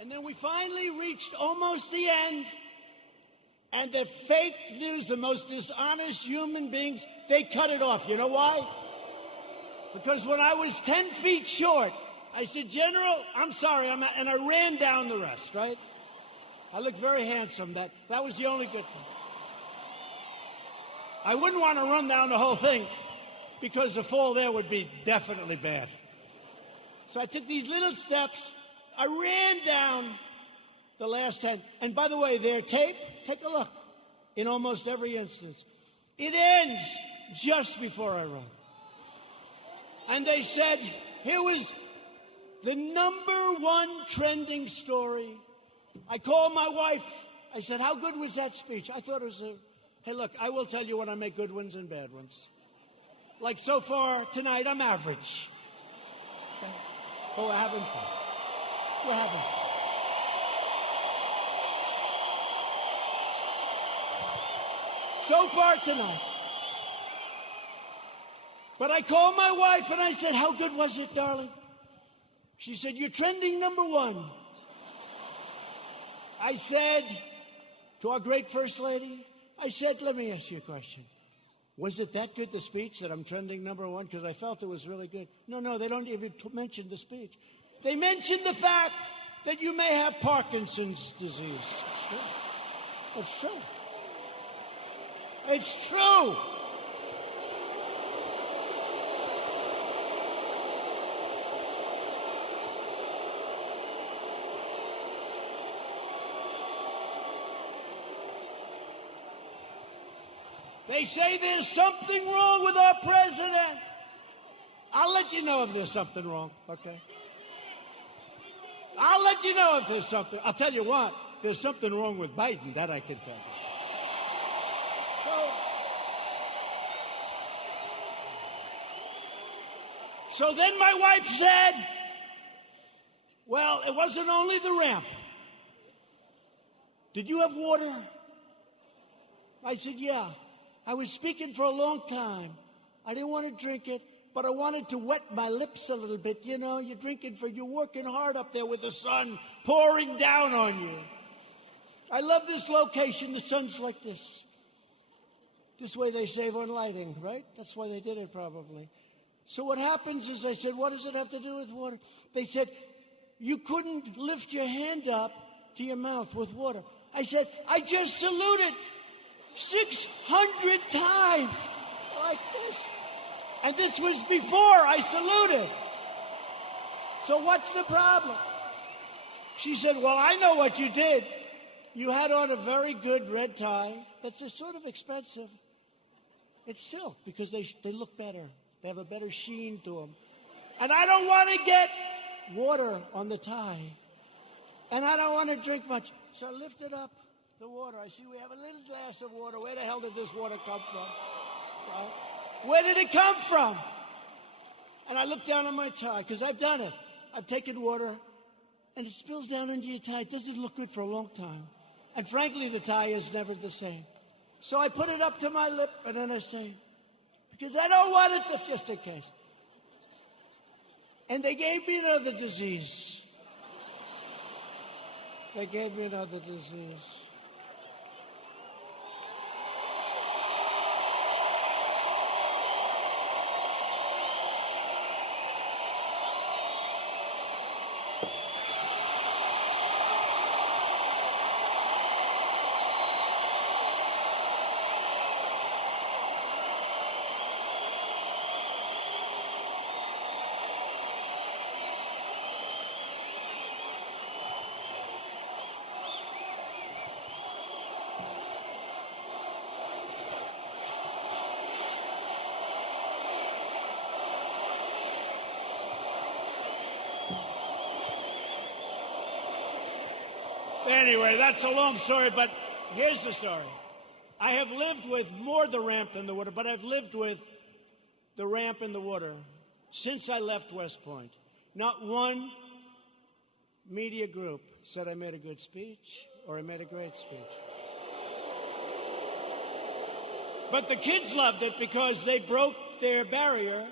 And then we finally reached almost the end. And the fake news, the most dishonest human beings, they cut it off. You know why? Because when I was 10 feet short, I said, General, I'm sorry, and I ran down the rest, right? I looked very handsome. That was the only good thing. I wouldn't want to run down the whole thing because the fall there would be definitely bad. So I took these little steps. I ran down the last 10. And by the way, their tape, take a look. In almost every instance, it ends just before I run. And they said, here was the #1 trending story. I called my wife. I said, how good was that speech? I thought it was hey, look, I will tell you when I make good ones and bad ones. Like so far tonight, I'm average. Okay? But we're having fun. We're having fun. So far tonight. But I called my wife and I said, how good was it, darling? She said, you're trending #1. I said to our great First Lady, I said, let me ask you a question. Was it that good, the speech, that I'm trending #1? Because I felt it was really good. No, they don't even mention the speech. They mentioned the fact that you may have Parkinson's disease. It's true. It's true. They say there's something wrong with our president. I'll let you know if there's something wrong, okay? I'll let you know if there's something. I'll tell you what, there's something wrong with Biden, that I can tell you. So then my wife said, well, it wasn't only the ramp. Did you have water? I said, yeah. I was speaking for a long time. I didn't want to drink it, but I wanted to wet my lips a little bit. You know, you're working hard up there with the sun pouring down on you. I love this location. The sun's like this. This way they save on lighting, right? That's why they did it probably. So what happens is I said, what does it have to do with water? They said, you couldn't lift your hand up to your mouth with water. I said, I just saluted 600 times like this. And this was before I saluted. So what's the problem? She said, well, I know what you did. You had on a very good red tie. That's sort of expensive. It's silk because they look better. They have a better sheen to them. And I don't want to get water on the tie. And I don't want to drink much. So I lifted up the water. I see we have a little glass of water. Where the hell did this water come from? Right? Where did it come from? And I looked down on my tie, because I've done it. I've taken water, and it spills down into your tie. It doesn't look good for a long time. And frankly, the tie is never the same. So I put it up to my lip, and then I say, because I don't want it to, just in case. And they gave me another disease. They gave me another disease. Anyway, that's a long story, but here's the story. I have lived with more the ramp than the water, but I've lived with the ramp and the water since I left West Point. Not one media group said I made a good speech or I made a great speech. But the kids loved it because they broke their barrier,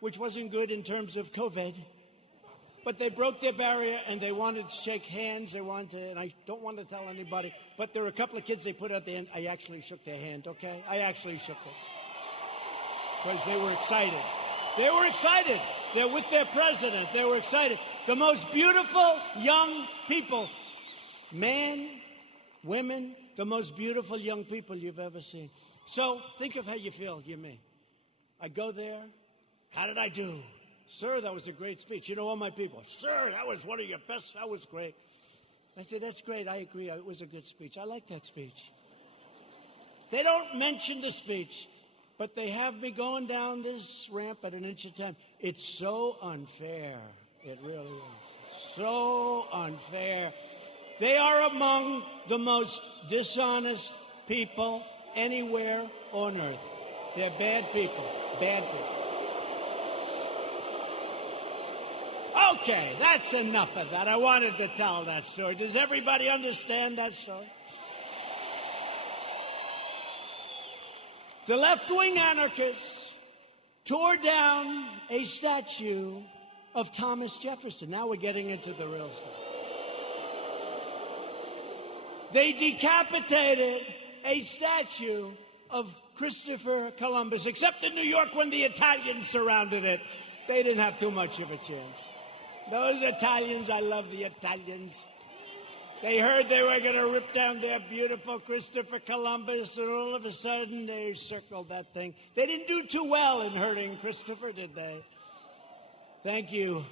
which wasn't good in terms of COVID. But they broke their barrier and they wanted to shake hands. They wanted to, and I don't want to tell anybody, but there were a couple of kids they put at the end. I actually shook their hand, okay? I actually shook it. Because they were excited. They were excited. They're with their president. They were excited. The most beautiful young people, men, women, the most beautiful young people you've ever seen. So think of how you feel, you me. I go there. How did I do? Sir, that was a great speech. You know, all my people, sir, that was one of your best. That was great. I said, that's great. I agree. It was a good speech. I like that speech. They don't mention the speech, but they have me going down this ramp at an inch at a time. It's so unfair. It really is. So unfair. They are among the most dishonest people anywhere on earth. They're bad people. Bad people. Okay, that's enough of that. I wanted to tell that story. Does everybody understand that story? The left-wing anarchists tore down a statue of Thomas Jefferson. Now we're getting into the real stuff. They decapitated a statue of Christopher Columbus, except in New York when the Italians surrounded it. They didn't have too much of a chance. Those Italians, I love the Italians. They heard they were going to rip down their beautiful Christopher Columbus, and all of a sudden they circled that thing. They didn't do too well in hurting Christopher, did they? Thank you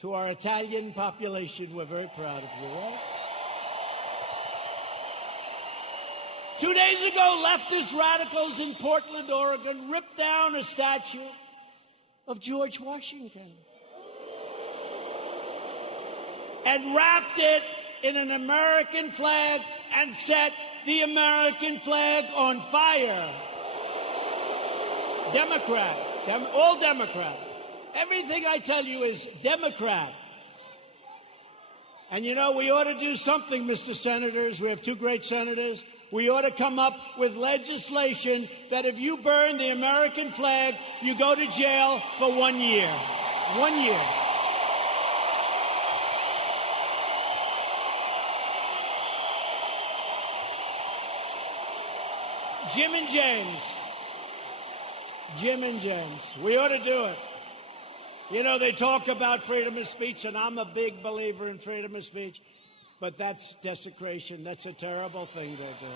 to our Italian population. We're very proud of you, right? 2 days ago, leftist radicals in Portland, Oregon, ripped down a statue of George Washington and wrapped it in an American flag and set the American flag on fire. Democrat, all Democrat. Everything I tell you is Democrat. And you know, we ought to do something, Mr. Senators. We have two great senators. We ought to come up with legislation that if you burn the American flag, you go to jail for 1 year. 1 year. Jim and James, we ought to do it. You know, they talk about freedom of speech, and I'm a big believer in freedom of speech, but that's desecration. That's a terrible thing to do.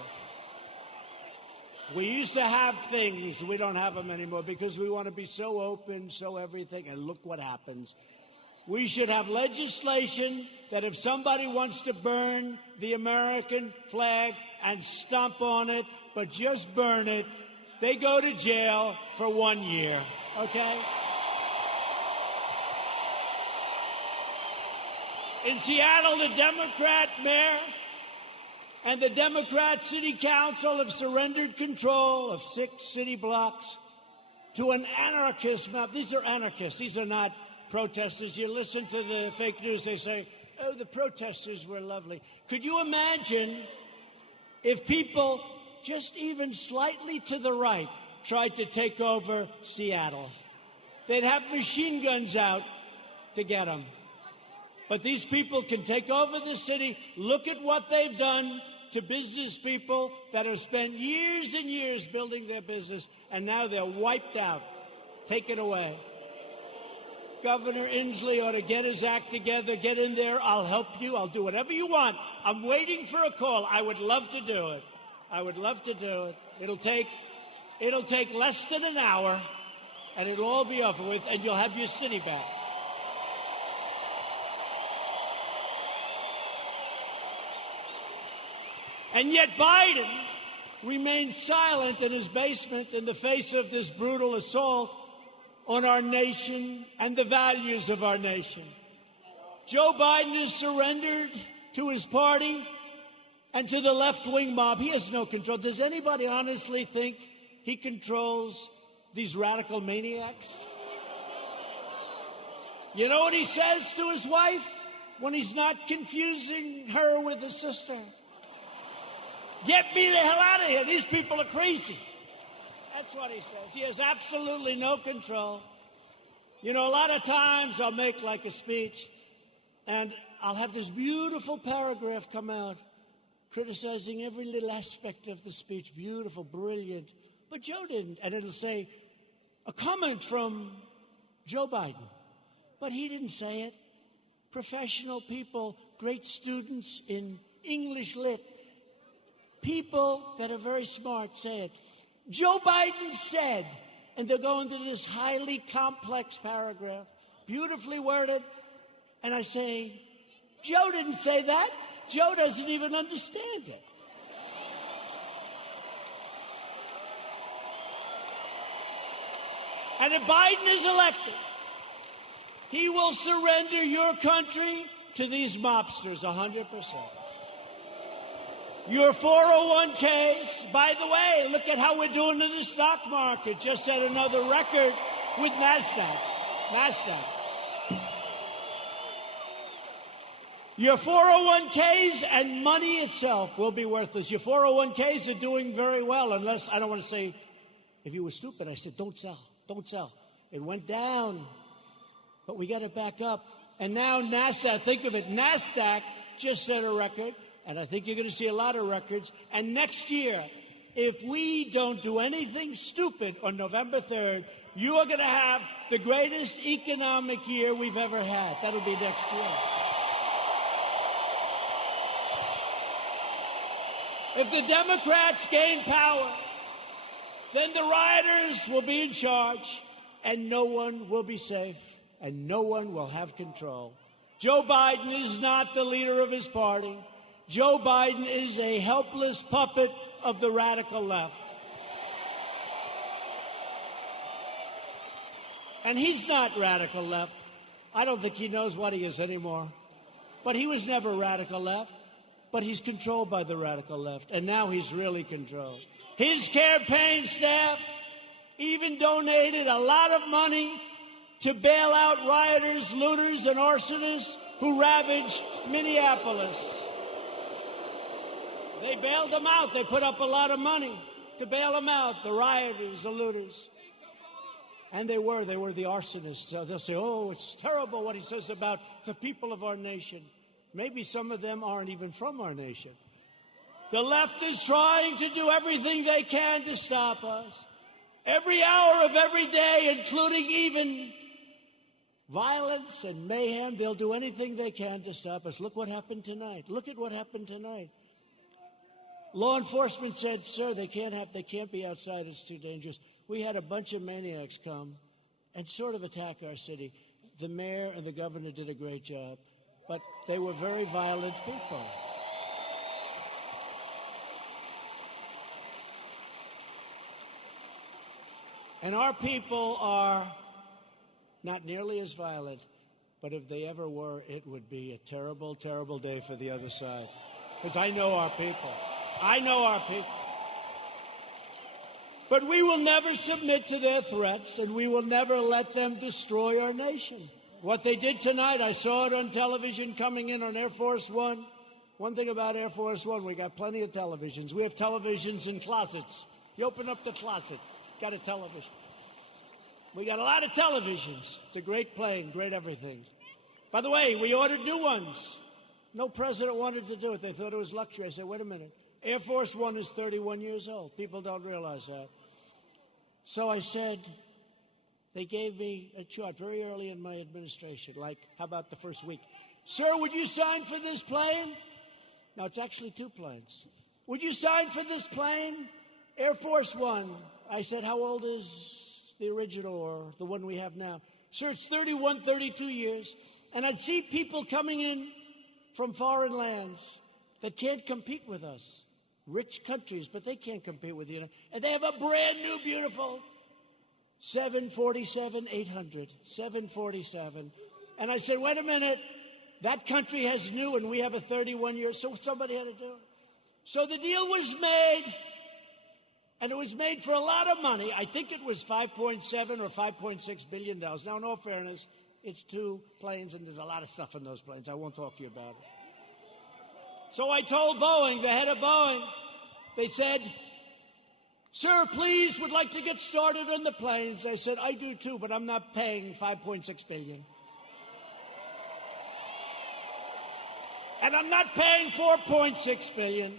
We used to have things. We don't have them anymore because we want to be so open, so everything, and look what happens. We should have legislation that if somebody wants to burn the American flag and stomp on it, but just burn it, they go to jail for 1 year, okay? In Seattle, the Democrat mayor and the Democrat city council have surrendered control of 6 city blocks to an anarchist mob. These are anarchists. These are not protesters. You listen to the fake news, they say, oh, the protesters were lovely. Could you imagine if people just even slightly to the right tried to take over Seattle? They'd have machine guns out to get them. But these people can take over the city. Look at what they've done to business people that have spent years and years building their business, and now they're wiped out, taken away. Governor Inslee ought to get his act together, get in there. I'll help you. I'll do whatever you want. I'm waiting for a call. I would love to do it. I would love to do it. It'll take less than an hour, and it'll all be over with, and you'll have your city back. And yet Biden remains silent in his basement in the face of this brutal assault on our nation and the values of our nation. Joe Biden has surrendered to his party and to the left-wing mob. He has no control. Does anybody honestly think he controls these radical maniacs? You know what he says to his wife when he's not confusing her with his sister? Get me the hell out of here. These people are crazy. That's what he says. He has absolutely no control. You know, a lot of times I'll make like a speech, and I'll have this beautiful paragraph come out criticizing every little aspect of the speech. Beautiful, brilliant. But Joe didn't. And it'll say, a comment from Joe Biden. But he didn't say it. Professional people, great students in English lit, people that are very smart say it. Joe Biden said, and they'll go into this highly complex paragraph, beautifully worded, and I say, Joe didn't say that. Joe doesn't even understand it. And if Biden is elected, he will surrender your country to these mobsters 100%. Your 401ks, by the way, look at how we're doing in the stock market. Just set another record with NASDAQ. Your 401ks and money itself will be worthless. Your 401ks are doing very well, unless, I don't want to say, if you were stupid, I said, don't sell, don't sell. It went down, but we got it back up. And now NASDAQ, think of it, NASDAQ just set a record. And I think you're going to see a lot of records. And next year, if we don't do anything stupid on November 3rd, you are going to have the greatest economic year we've ever had. That'll be next year. If the Democrats gain power, then the rioters will be in charge, and no one will be safe, and no one will have control. Joe Biden is not the leader of his party. Joe Biden is a helpless puppet of the radical left. And he's not radical left. I don't think he knows what he is anymore. But he was never radical left. But he's controlled by the radical left. And now he's really controlled. His campaign staff even donated a lot of money to bail out rioters, looters, and arsonists who ravaged Minneapolis. They bailed them out. They put up a lot of money to bail them out, the rioters, the looters. And they were the arsonists. So they'll say, oh, it's terrible what he says about the people of our nation. Maybe some of them aren't even from our nation. The left is trying to do everything they can to stop us. Every hour of every day, including even violence and mayhem, they'll do anything they can to stop us. Look what happened tonight. Look at what happened tonight. Law enforcement said, sir, they can't be outside. It's too dangerous. We had a bunch of maniacs come and sort of attack our city. The mayor and the governor did a great job, but they were very violent people. And our people are not nearly as violent, but if they ever were, it would be a terrible, terrible day for the other side. Because I know our people. I know our people. But we will never submit to their threats, and we will never let them destroy our nation. What they did tonight, I saw it on television coming in on Air Force One. One thing about Air Force One, we got plenty of televisions. We have televisions in closets. You open up the closet, got a television. We got a lot of televisions. It's a great plane, great everything. By the way, we ordered new ones. No president wanted to do it. They thought it was luxury. I said, wait a minute. Air Force One is 31 years old. People don't realize that. So I said, they gave me a chart very early in my administration, like, how about the first week? Sir, would you sign for this plane? No, it's actually two planes. Would you sign for this plane? Air Force One. I said, how old is the original or the one we have now? Sir, it's 31, 32 years. And I'd see people coming in from foreign lands that can't compete with us. Rich countries, but they can't compete with you. And they have a brand new, beautiful 747-800. 747. And I said, wait a minute. That country has new, and we have a 31-year, so somebody had to do it. So the deal was made, and it was made for a lot of money. I think it was $5.7 or $5.6 billion. Now, in all fairness, it's 2 planes, and there's a lot of stuff in those planes. I won't talk to you about it. So I told Boeing, the head of Boeing, they said, "Sir, please, would like to get started on the planes." I said, "I do too, but I'm not paying $5.6 billion. And I'm not paying $4.6 billion.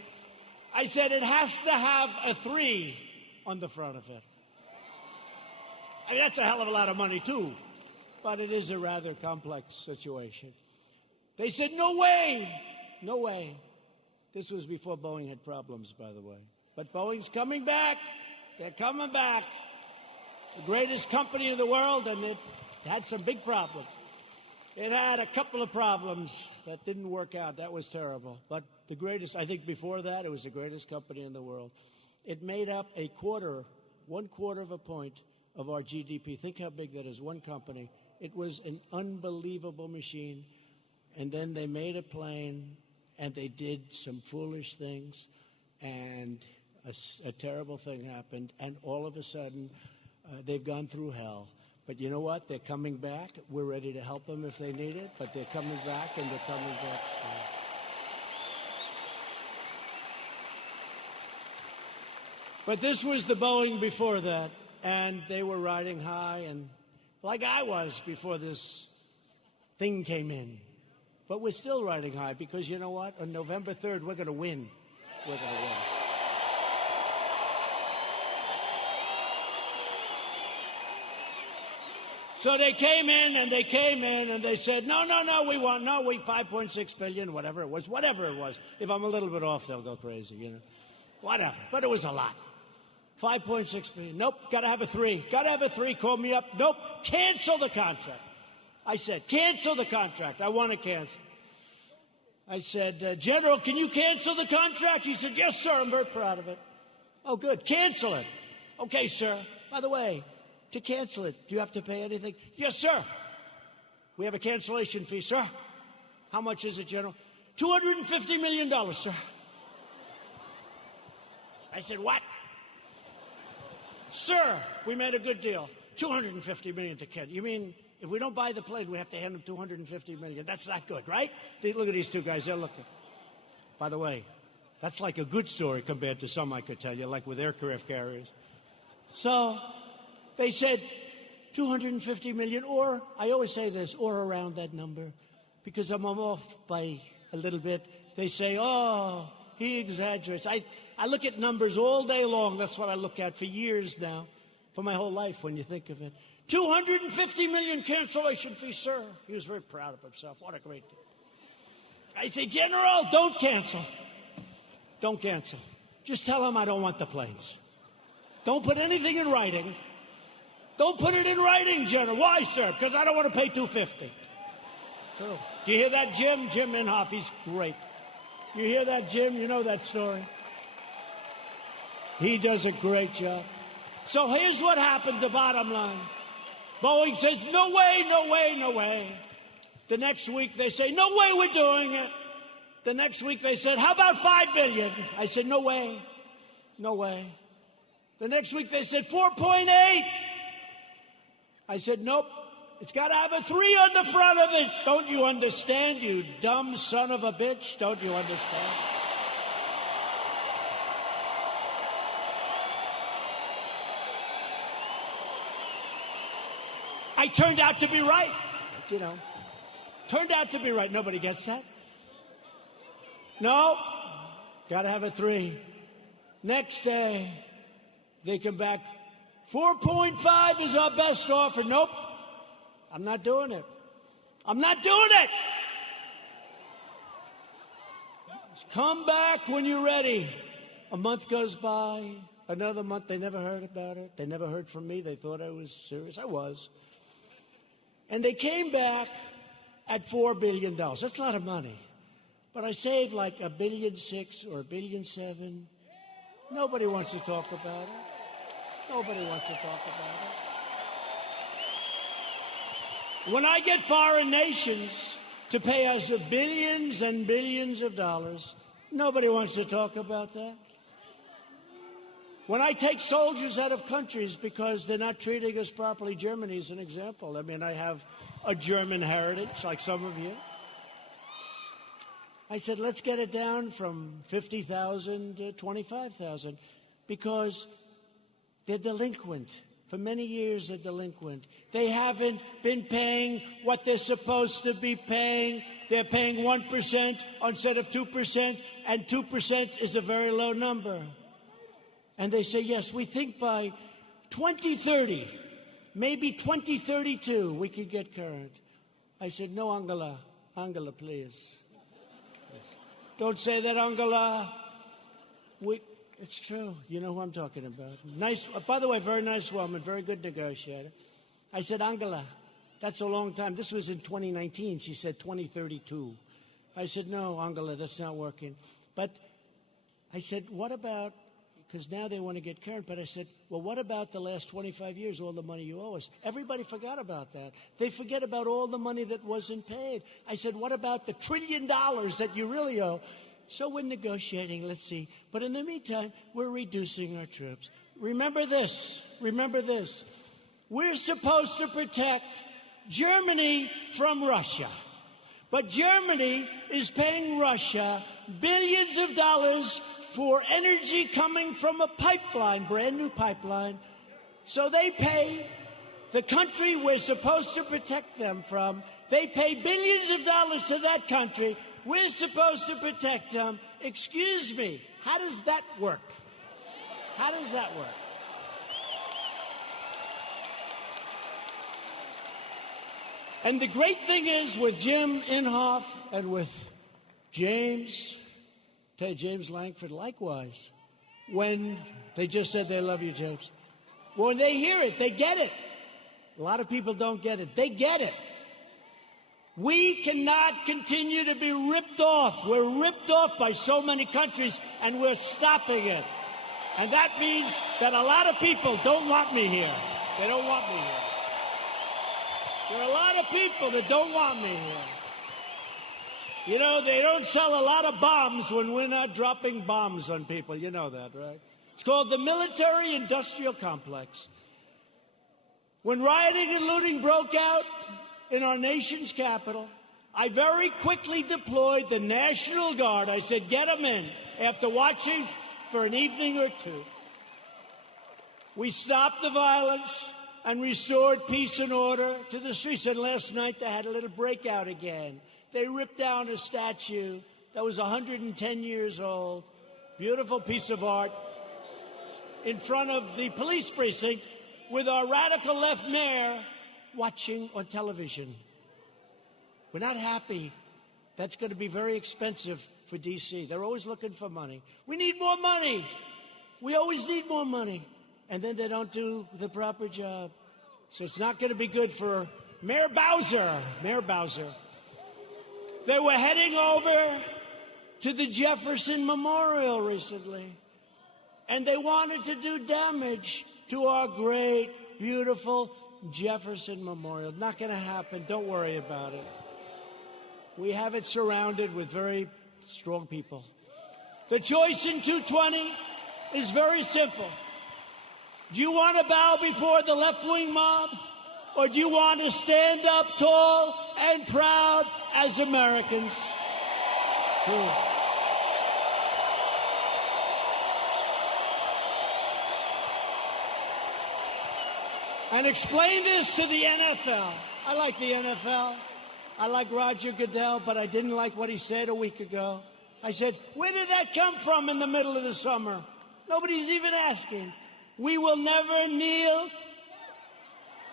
I said, it has to have a 3 on the front of it. I mean, that's a hell of a lot of money, too. But it is a rather complex situation. They said, "No way. No way." This was before Boeing had problems, by the way. But Boeing's coming back. They're coming back. The greatest company in the world, and it had some big problems. It had a couple of problems that didn't work out. That was terrible. But the greatest, I think before that, it was the greatest company in the world. It made up 1/4 of a point of our GDP. Think how big that is, one company. It was an unbelievable machine. And then they made a plane, and they did some foolish things, and a terrible thing happened. And all of a sudden, they've gone through hell. But you know what? They're coming back. We're ready to help them if they need it, but they're coming back, and they're coming back strong. But this was the Boeing before that, and they were riding high, and like I was before this thing came in. But we're still riding high because you know what? On November 3rd, we're going to win. We're going to win. So they came in, and they said, no, we want, no, we 5.6 billion, whatever it was. If I'm a little bit off, they'll go crazy, you know. Whatever. But it was a lot. 5.6 billion. Nope, got to have a 3. Got to have a 3. Call me up. Nope, cancel the contract. I said, cancel the contract. I want to cancel. I said, General, can you cancel the contract? He said, yes, sir. I'm very proud of it. Oh, good. Cancel it. Okay, sir. By the way, to cancel it, do you have to pay anything? Yes, sir. We have a cancellation fee, sir. How much is it, General? $250 million, sir. I said, what? Sir, we made a good deal. $250 million to cancel. You mean if we don't buy the plane, we have to hand them $250 million? That's not good, right? Look at these two guys. They're looking. By the way, that's like a good story compared to some I could tell you, like with aircraft carriers. So they said $250 million, or I always say this, or around that number, because I'm off by a little bit. They say, oh, he exaggerates. I look at numbers all day long. That's what I look at for years now, for my whole life when you think of it. $250 million cancellation fee, sir. He was very proud of himself. What a great deal. I say, General, don't cancel. Don't cancel. Just tell him I don't want the planes. Don't put anything in writing. Don't put it in writing, General. Why, sir? Because I don't want to pay $250. True. Do you hear that, Jim? Jim Inhofe, he's great. You hear that, Jim? You know that story. He does a great job. So here's what happened, the bottom line. Boeing says, no way, no way, no way. The next week they say, no way we're doing it. The next week they said, how about $5 billion? I said, no way, no way. The next week they said, 4.8. I said, nope, it's got to have a 3 on the front of it. Don't you understand, you dumb son of a bitch? Don't you understand? I turned out to be right, you know. Turned out to be right. Nobody gets that. No, got to have a 3. Next day, they come back. 4.5 is our best offer. Nope, I'm not doing it. I'm not doing it. Come back when you're ready. A month goes by, another month. They never heard about it. They never heard from me. They thought I was serious. I was. And they came back at $4 billion. That's a lot of money. But I saved like $1.6 billion or $1.7 billion. Nobody wants to talk about it. Nobody wants to talk about it. When I get foreign nations to pay us billions and billions of dollars. Nobody wants to talk about that. When I take soldiers out of countries because they're not treating us properly, Germany is an example. I mean, I have a German heritage, like some of you. I said, let's get it down from 50,000 to 25,000 because they're delinquent. For many years, they're delinquent. They haven't been paying what they're supposed to be paying. They're paying 1% instead of 2%, and 2% is a very low number. And they say, yes, we think by 2030, maybe 2032, we could get current. I said, no, Angela. Angela, please. Don't say that, Angela. It's true. You know who I'm talking about. Nice. By the way, very nice woman, very good negotiator. I said, Angela, that's a long time. This was in 2019. She said 2032. I said, no, Angela, that's not working. But I said, what about, because now they want to get current, but I said, well, what about the last 25 years, all the money you owe us? Everybody forgot about that. They forget about all the money that wasn't paid. I said, what about the $1 trillion that you really owe? So we're negotiating, let's see. But in the meantime, we're reducing our troops. Remember this. Remember this. We're supposed to protect Germany from Russia. But Germany is paying Russia billions of dollars for energy coming from a pipeline, brand new pipeline. So they pay the country we're supposed to protect them from. They pay billions of dollars to that country. We're supposed to protect them. Excuse me, how does that work? How does that work? And the great thing is with Jim Inhofe and with James Langford, likewise, when they just said they love you, James. When they hear it, they get it. A lot of people don't get it. They get it. We cannot continue to be ripped off. We're ripped off by so many countries, and we're stopping it. And that means that a lot of people don't want me here. They don't want me here. There are a lot of people that don't want me here. You know, they don't sell a lot of bombs when we're not dropping bombs on people. You know that, right? It's called the military-industrial complex. When rioting and looting broke out in our nation's capital, I very quickly deployed the National Guard. I said, get them in. After watching for an evening or two, we stopped the violence and restored peace and order to the streets. And last night they had a little breakout again. They ripped down a statue that was 110 years old, beautiful piece of art, in front of the police precinct with our radical left mayor watching on television. We're not happy. That's going to be very expensive for D.C. They're always looking for money. We need more money. We always need more money. And then they don't do the proper job. So it's not going to be good for Mayor Bowser. Mayor Bowser. They were heading over to the Jefferson Memorial recently. And they wanted to do damage to our great, beautiful Jefferson Memorial. Not going to happen. Don't worry about it. We have it surrounded with very strong people. The choice in 220 is very simple. Do you want to bow before the left-wing mob, or do you want to stand up tall and proud as Americans? And explain this to the NFL. I like the NFL. I like Roger Goodell, but I didn't like what he said a week ago. I said, where did that come from in the middle of the summer? Nobody's even asking. We will never kneel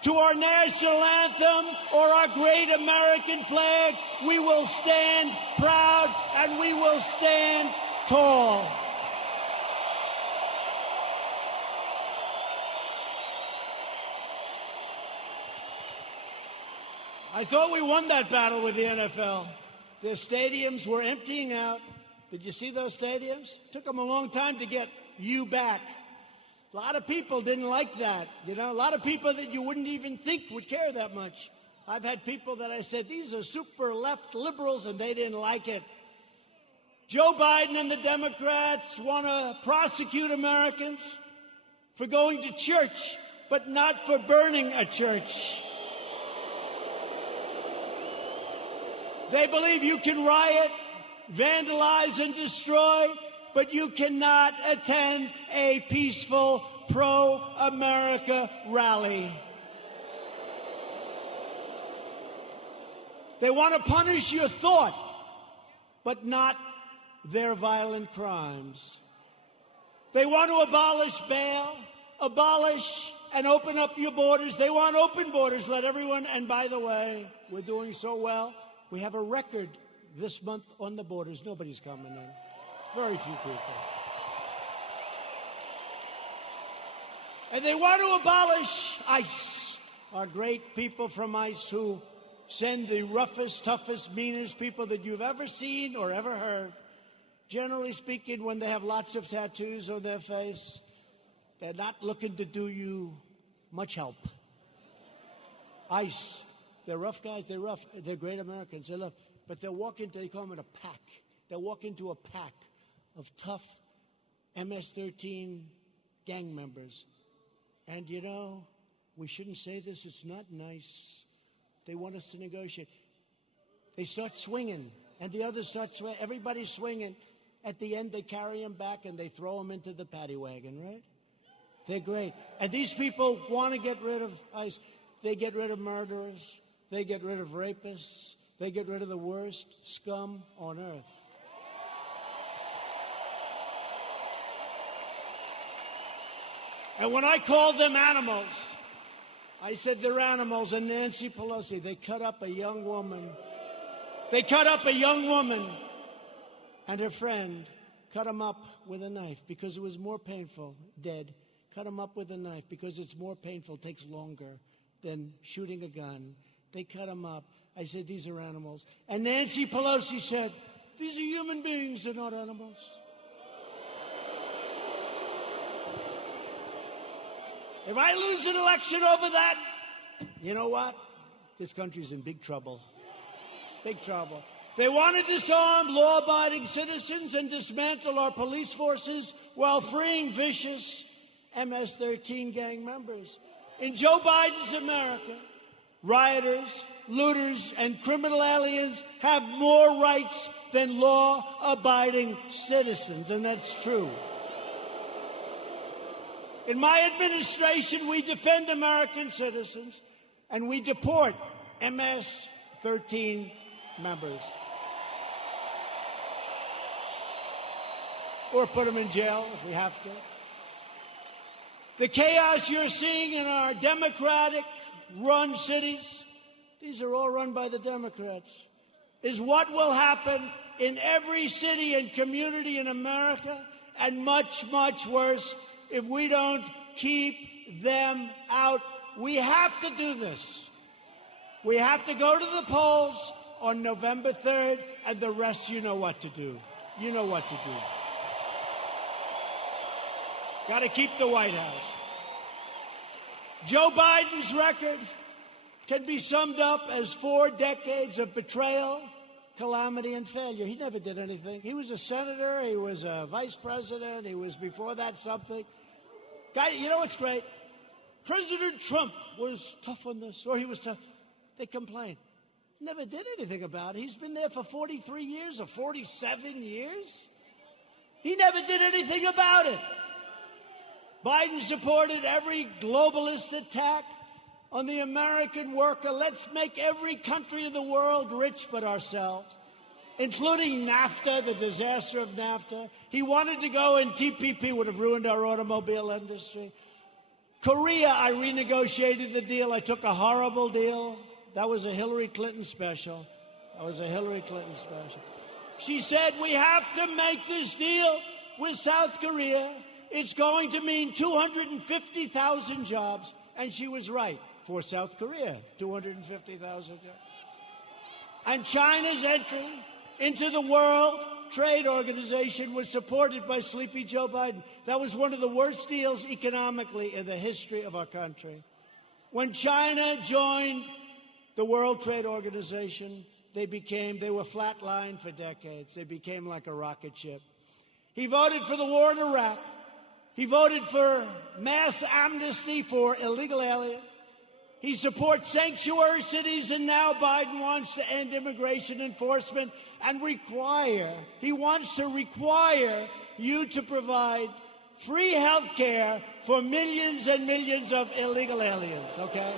to our national anthem or our great American flag. We will stand proud and we will stand tall. I thought we won that battle with the NFL. Their stadiums were emptying out. Did you see those stadiums? It took them a long time to get you back. A lot of people didn't like that. You know, a lot of people that you wouldn't even think would care that much. I've had people that I said, these are super left liberals, and they didn't like it. Joe Biden and the Democrats want to prosecute Americans for going to church, but not for burning a church. They believe you can riot, vandalize, and destroy, but you cannot attend a peaceful pro-America rally. They want to punish your thought, but not their violent crimes. They want to abolish bail, abolish and open up your borders. They want open borders, let everyone, and by the way, we're doing so well. We have a record this month on the borders. Nobody's coming in. Very few people. And they want to abolish ICE, our great people from ICE who send the roughest, toughest, meanest people that you've ever seen or ever heard. Generally speaking, when they have lots of tattoos on their face, they're not looking to do you much help. ICE, they're rough guys, they're rough, they're great Americans, they love, but they call them in a pack. They walk into a pack of tough MS-13 gang members. And you know, we shouldn't say this, it's not nice. They want us to negotiate. They start swinging, and the others start swinging. Everybody's swinging. At the end, they carry them back, and they throw them into the paddy wagon, right? They're great. And these people want to get rid of ICE. They get rid of murderers. They get rid of rapists. They get rid of the worst scum on earth. And when I called them animals, I said they're animals. And Nancy Pelosi, they cut up a young woman. They cut up a young woman, and her friend cut him up with a knife because it was more painful, dead. Cut him up with a knife because it's more painful, takes longer than shooting a gun. They cut him up. I said, these are animals. And Nancy Pelosi said, these are human beings, they're not animals. If I lose an election over that, you know what? This country's in big trouble. Big trouble. They want to disarm law-abiding citizens and dismantle our police forces while freeing vicious MS-13 gang members. In Joe Biden's America, rioters, looters, and criminal aliens have more rights than law-abiding citizens, and that's true. In my administration, we defend American citizens, and we deport MS-13 members. Or put them in jail if we have to. The chaos you're seeing in our Democratic-run cities, these are all run by the Democrats, is what will happen in every city and community in America, and much, much worse if we don't keep them out. We have to do this. We have to go to the polls on November 3rd, and the rest, you know what to do. You know what to do. Got to keep the White House. Joe Biden's record can be summed up as 4 decades of betrayal, calamity, and failure. He never did anything. He was a senator. He was a vice president. He was, before that, something. Guy, you know what's great? President Trump was tough on this, or he was tough. They complain. Never did anything about it. He's been there for 43 years or 47 years. He never did anything about it. Biden supported every globalist attack on the American worker. Let's make every country in the world rich but ourselves, including NAFTA, the disaster of NAFTA. He wanted to go, and TPP would have ruined our automobile industry. Korea, I renegotiated the deal. I took a horrible deal. That was a Hillary Clinton special. That was a Hillary Clinton special. She said, we have to make this deal with South Korea. It's going to mean 250,000 jobs. And she was right. For South Korea, 250,000 jobs. And China's entry into the World Trade Organization was supported by Sleepy Joe Biden. That was one of the worst deals economically in the history of our country. When China joined the World Trade Organization, they were flatlined for decades. They became like a rocket ship. He voted for the war in Iraq. He voted for mass amnesty for illegal aliens. He supports sanctuary cities, and now Biden wants to end immigration enforcement and he wants to require you to provide free health care for millions and millions of illegal aliens, okay?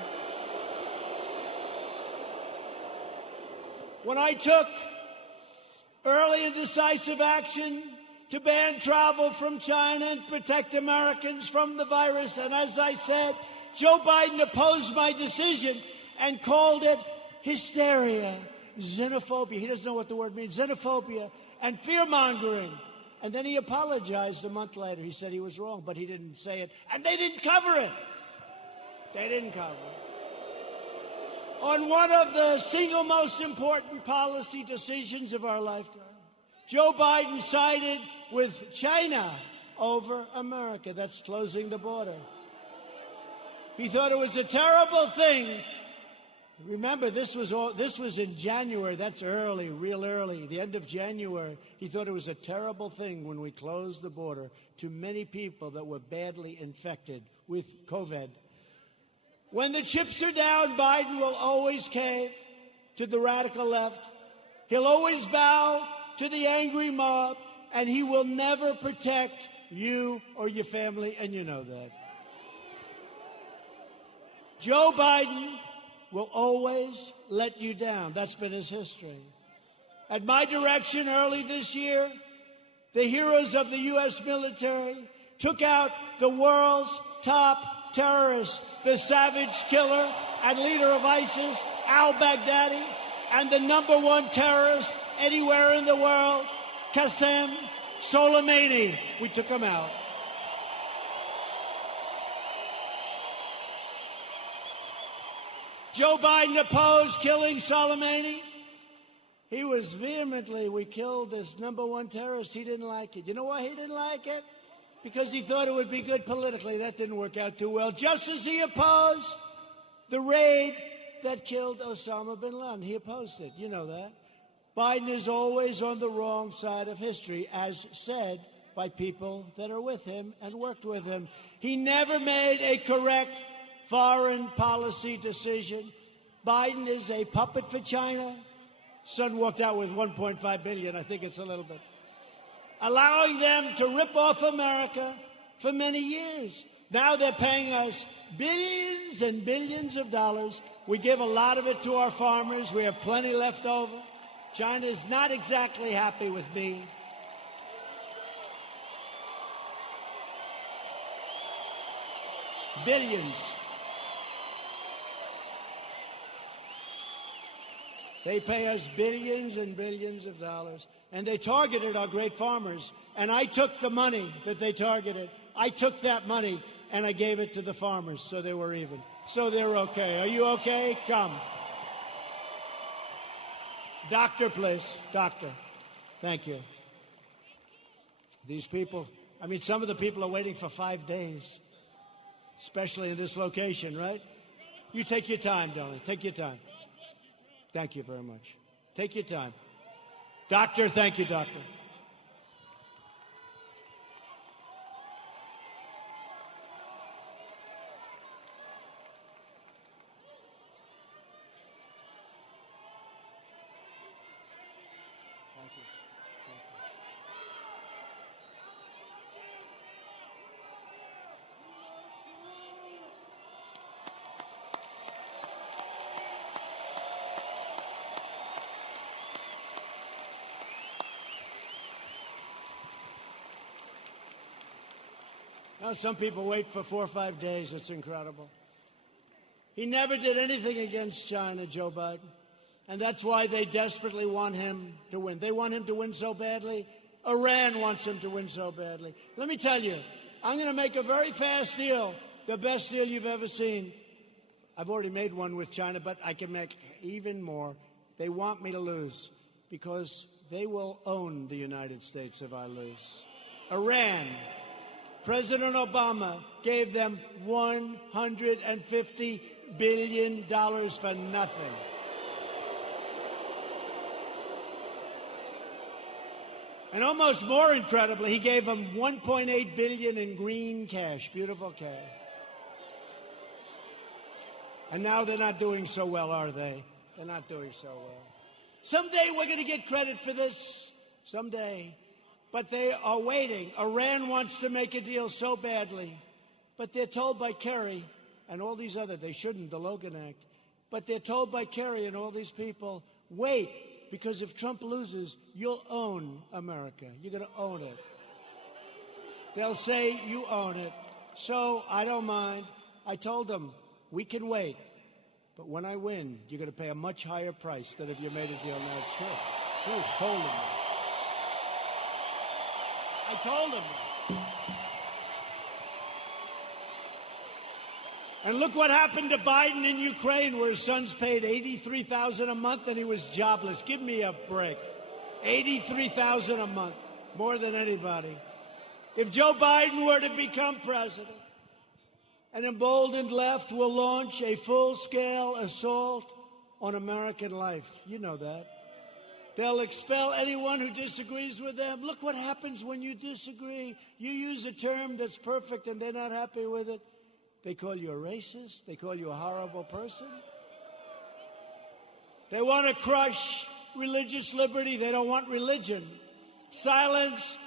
When I took early and decisive action to ban travel from China and protect Americans from the virus, and as I said, Joe Biden opposed my decision and called it hysteria, xenophobia. He doesn't know what the word means, xenophobia, and fear-mongering. And then he apologized a month later. He said he was wrong, but he didn't say it. And they didn't cover it. They didn't cover it. On one of the single most important policy decisions of our lifetime, Joe Biden sided with China over America. That's closing the border. He thought it was a terrible thing. Remember, this was in January. That's early, real early, the end of January. He thought it was a terrible thing when we closed the border to many people that were badly infected with COVID. When the chips are down, Biden will always cave to the radical left. He'll always bow to the angry mob, and he will never protect you or your family, and you know that. Joe Biden will always let you down. That's been his history. At my direction early this year, the heroes of the U.S. military took out the world's top terrorist, the savage killer and leader of ISIS, al-Baghdadi, and the #1 terrorist anywhere in the world, Qasem Soleimani. We took him out. Joe Biden opposed killing Soleimani. He was we killed this #1 terrorist. He didn't like it. You know why he didn't like it? Because he thought it would be good politically. That didn't work out too well. Just as he opposed the raid that killed Osama bin Laden. He opposed it. You know that. Biden is always on the wrong side of history, as said by people that are with him and worked with him. He never made a correct foreign policy decision. Biden is a puppet for China. Son walked out with $1.5 billion. I think it's a little bit. Allowing them to rip off America for many years. Now they're paying us billions and billions of dollars. We give a lot of it to our farmers. We have plenty left over. China is not exactly happy with me. Billions. They pay us billions and billions of dollars, and they targeted our great farmers. And I took the money that they targeted. I took that money, and I gave it to the farmers, so they were even. So they're okay. Are you okay? Come. Doctor, please. Doctor. Thank you. These people, some of the people are waiting for 5 days, especially in this location, right? You take your time, darling. Take your time. Thank you very much. Take your time. Doctor, thank you, doctor. Thank you. Now, some people wait for 4 or 5 days. It's incredible. He never did anything against China, Joe Biden. And that's why they desperately want him to win. They want him to win so badly. Iran wants him to win so badly. Let me tell you, I'm going to make a very fast deal, the best deal you've ever seen. I've already made one with China, but I can make even more. They want me to lose because they will own the United States if I lose. Iran. President Obama gave them $150 billion for nothing. And almost more incredibly, he gave them $1.8 billion in green cash, beautiful cash. And now they're not doing so well, are they? They're not doing so well. Someday we're going to get credit for this. Someday. But they are waiting. Iran wants to make a deal so badly. But they're told by Kerry and all these other, they shouldn't, the Logan Act. But they're told by Kerry and all these people, wait, because if Trump loses, you'll own America. You're going to own it. They'll say you own it. So I don't mind. I told them, we can wait. But when I win, you're going to pay a much higher price than if you made a deal now. It's true. True. Told them that. I told them that. And look what happened to Biden in Ukraine, where his son's paid $83,000 a month and he was jobless. Give me a break. $83,000 a month, more than anybody. If Joe Biden were to become president, an emboldened left will launch a full-scale assault on American life. You know that. They'll expel anyone who disagrees with them. Look what happens when you disagree. You use a term that's perfect and they're not happy with it. They call you a racist. They call you a horrible person. They want to crush religious liberty. They don't want religion. Silence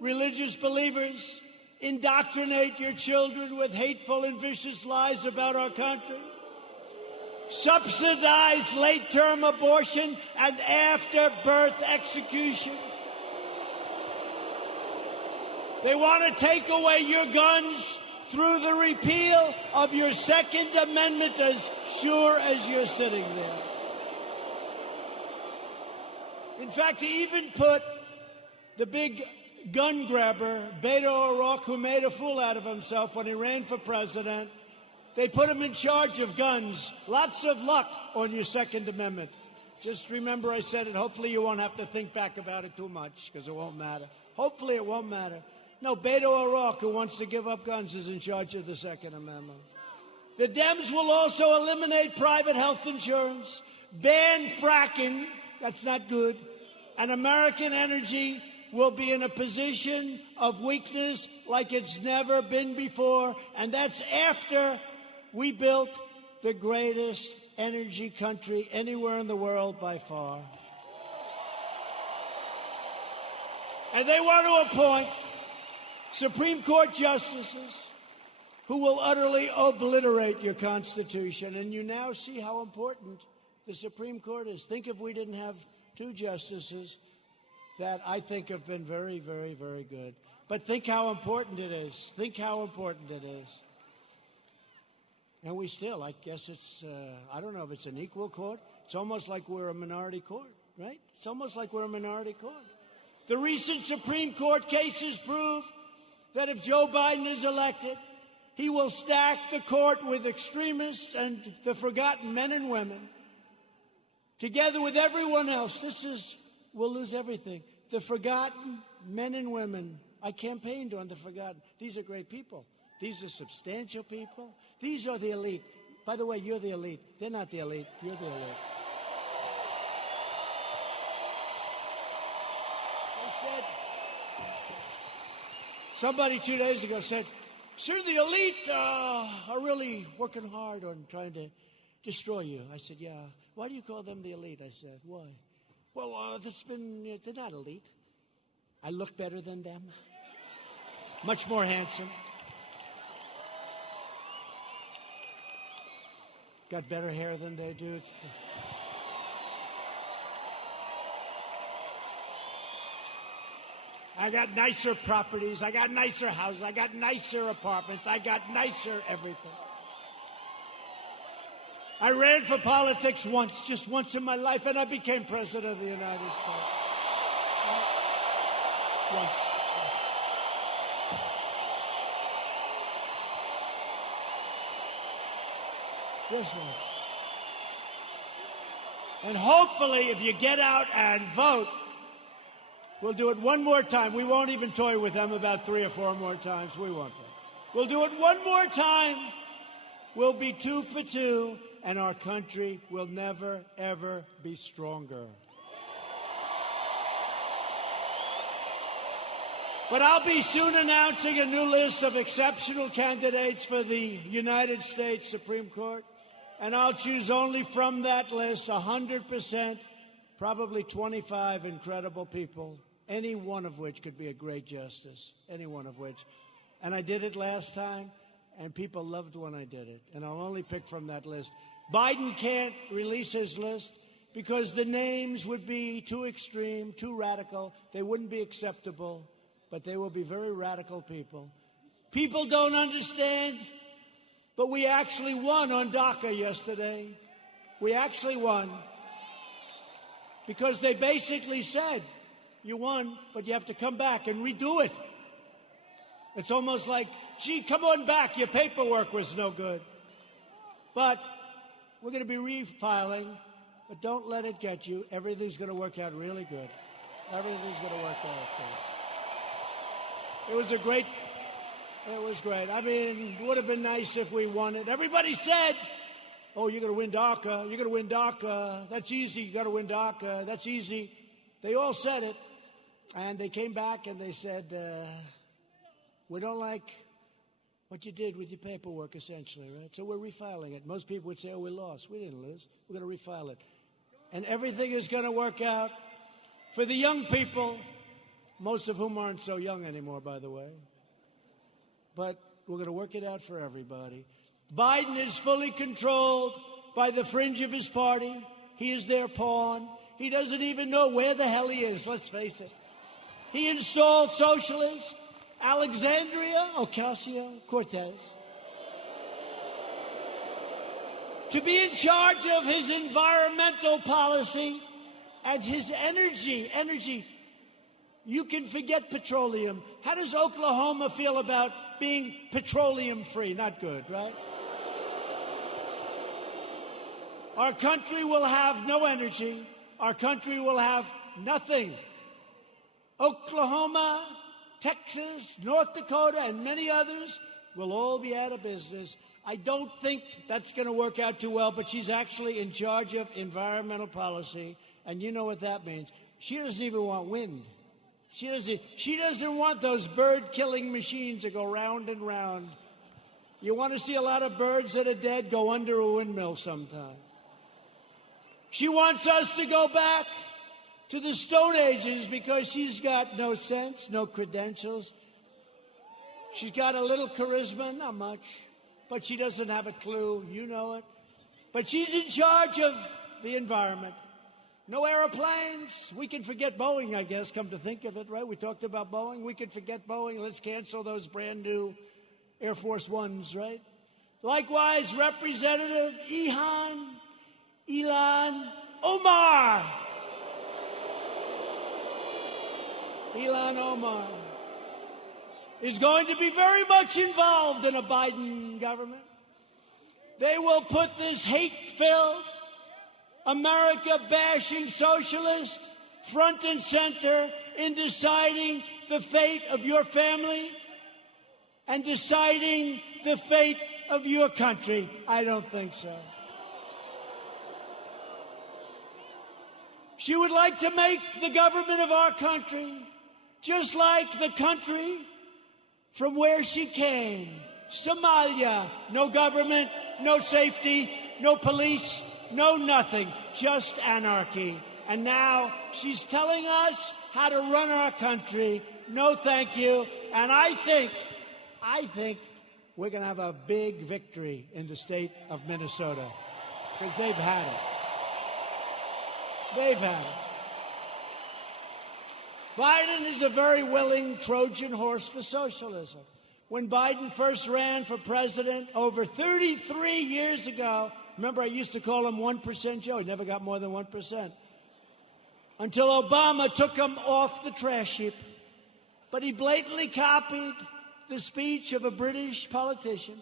religious believers. Indoctrinate your children with hateful and vicious lies about our country. Subsidize late-term abortion and after-birth execution. They want to take away your guns through the repeal of your Second Amendment, as sure as you're sitting there. In fact, he even put the big gun grabber, Beto O'Rourke, who made a fool out of himself when he ran for president, they put him in charge of guns. Lots of luck on your Second Amendment. Just remember I said it. Hopefully you won't have to think back about it too much, because it won't matter. Hopefully it won't matter. No, Beto O'Rourke, who wants to give up guns, is in charge of the Second Amendment. The Dems will also eliminate private health insurance, ban fracking, that's not good, and American energy will be in a position of weakness like it's never been before, and that's after we built the greatest energy country anywhere in the world by far. And they want to appoint Supreme Court justices who will utterly obliterate your Constitution. And you now see how important the Supreme Court is. Think if we didn't have two justices that I think have been very, very, very good. But think how important it is. Think how important it is. And we still, I guess it's, I don't know if it's an equal court. It's almost like we're a minority court, right? It's almost like we're a minority court. The recent Supreme Court cases prove that if Joe Biden is elected, he will stack the court with extremists and the forgotten men and women. Together with everyone else, we'll lose everything. The forgotten men and women. I campaigned on the forgotten. These are great people. These are substantial people. These are the elite. By the way, you're the elite. They're not the elite. You're the elite. They said, somebody 2 days ago said, sir, the elite are really working hard on trying to destroy you. I said, yeah. Why do you call them the elite? I said, why? Well, they're not elite. I look better than them. Much more handsome. Got better hair than they do. I got nicer properties. I got nicer houses. I got nicer apartments. I got nicer everything. I ran for politics once, just once in my life, and I became president of the United States. Once. Just once. And hopefully, if you get out and vote, we'll do it one more time. We won't even toy with them about 3 or 4 more times. We won't. We'll do it one more time. We'll be 2 for 2. And our country will never, ever be stronger. But I'll be soon announcing a new list of exceptional candidates for the United States Supreme Court, and I'll choose only from that list 100%, probably 25 incredible people, any one of which could be a great justice, any one of which. And I did it last time, and people loved when I did it, and I'll only pick from that list. Biden can't release his list because the names would be too extreme, too radical. They wouldn't be acceptable, but they will be very radical people. People don't understand, but we actually won on DACA yesterday. We actually won because they basically said, you won, but you have to come back and redo it. It's almost like, gee, come on back. Your paperwork was no good. But we're going to be refiling, but don't let it get you. Everything's going to work out really good. Everything's going to work out good. It was great. I mean, it would have been nice if we won it. Everybody said, oh, you're going to win DACA. You're going to win DACA. That's easy. You got to win DACA. That's easy. They all said it. And they came back and they said, we don't like what you did with your paperwork, essentially, right? So we're refiling it. Most people would say, oh, we lost. We didn't lose. We're going to refile it. And everything is going to work out for the young people, most of whom aren't so young anymore, by the way. But we're going to work it out for everybody. Biden is fully controlled by the fringe of his party. He is their pawn. He doesn't even know where the hell he is, let's face it. He installed socialists, Alexandria Ocasio-Cortez, to be in charge of his environmental policy and his energy. You can forget petroleum. How does Oklahoma feel about being petroleum-free? Not good, right? Our country will have no energy. Our country will have nothing. Oklahoma, Texas, North Dakota, and many others will all be out of business. I don't think that's going to work out too well, but she's actually in charge of environmental policy, and you know what that means. She doesn't even want wind. She doesn't want those bird-killing machines to go round and round. You want to see a lot of birds that are dead? Go under a windmill sometime. She wants us to go back to the Stone Ages because she's got no sense, no credentials. She's got a little charisma, not much, but she doesn't have a clue. You know it. But she's in charge of the environment. No airplanes. We can forget Boeing, I guess, come to think of it, right? We talked about Boeing. We could forget Boeing. Let's cancel those brand new Air Force Ones, right? Likewise, Representative Ilhan Omar is going to be very much involved in a Biden government. They will put this hate-filled, America-bashing socialist front and center in deciding the fate of your family and deciding the fate of your country. I don't think so. She would like to make the government of our country just like the country from where she came, Somalia. No government, no safety, no police, no nothing, just anarchy. And now she's telling us how to run our country. No, thank you. And I think we're going to have a big victory in the state of Minnesota because they've had it. They've had it. Biden is a very willing Trojan horse for socialism. When Biden first ran for president over 33 years ago, remember I used to call him 1% Joe. He never got more than 1%. Until Obama took him off the trash heap. But he blatantly copied the speech of a British politician,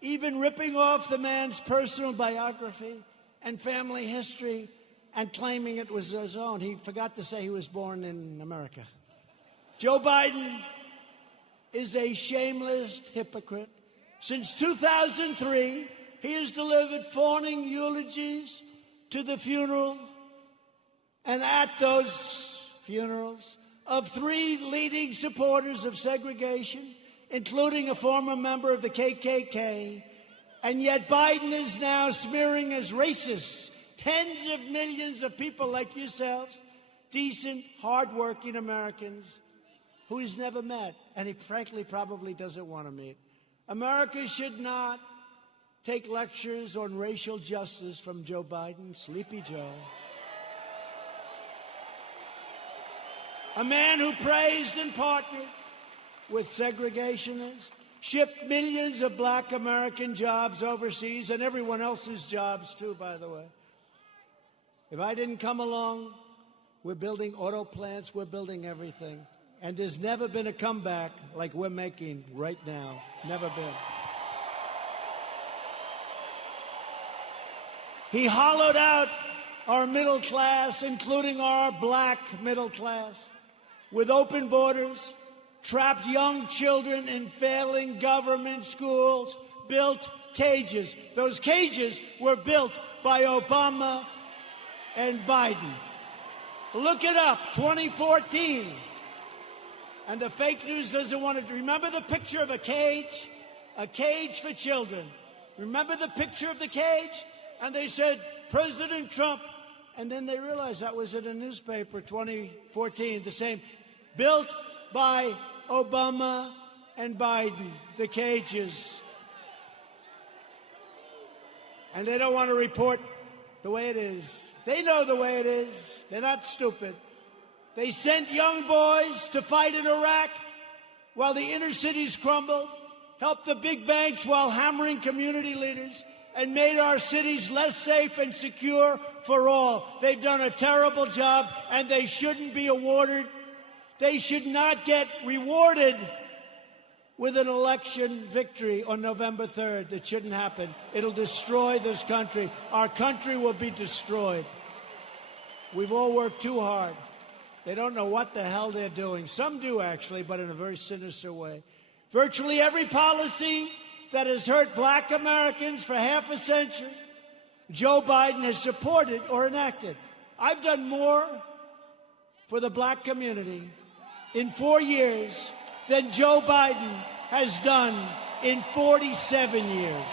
even ripping off the man's personal biography and family history and claiming it was his own. He forgot to say he was born in America. Joe Biden is a shameless hypocrite. Since 2003, he has delivered fawning eulogies to the funeral, and at those funerals, of 3 leading supporters of segregation, including a former member of the KKK, and yet Biden is now smearing as racist tens of millions of people like yourselves, decent, hardworking Americans who he's never met, and he frankly probably doesn't want to meet. America should not take lectures on racial justice from Joe Biden, Sleepy Joe. A man who praised and partnered with segregationists, shipped millions of black American jobs overseas, and everyone else's jobs too, by the way. If I didn't come along, we're building auto plants, we're building everything. And there's never been a comeback like we're making right now. Never been. He hollowed out our middle class, including our black middle class, with open borders, trapped young children in failing government schools, built cages. Those cages were built by Obama and Biden. Look it up, 2014. And the fake news doesn't want to remember the picture of a cage for children. Remember the picture of the cage? And they said, President Trump. And then they realized that was in a newspaper, 2014, the same. Built by Obama and Biden, the cages. And they don't want to report the way it is. They know the way it is. They're not stupid. They sent young boys to fight in Iraq while the inner cities crumbled, helped the big banks while hammering community leaders, and made our cities less safe and secure for all. They've done a terrible job, and they shouldn't be awarded. They should not get rewarded with an election victory on November 3rd. It shouldn't happen. It'll destroy this country. Our country will be destroyed. We've all worked too hard. They don't know what the hell they're doing. Some do, actually, but in a very sinister way. Virtually every policy that has hurt black Americans for half a century, Joe Biden has supported or enacted. I've done more for the black community in 4 years than Joe Biden has done in 47 years.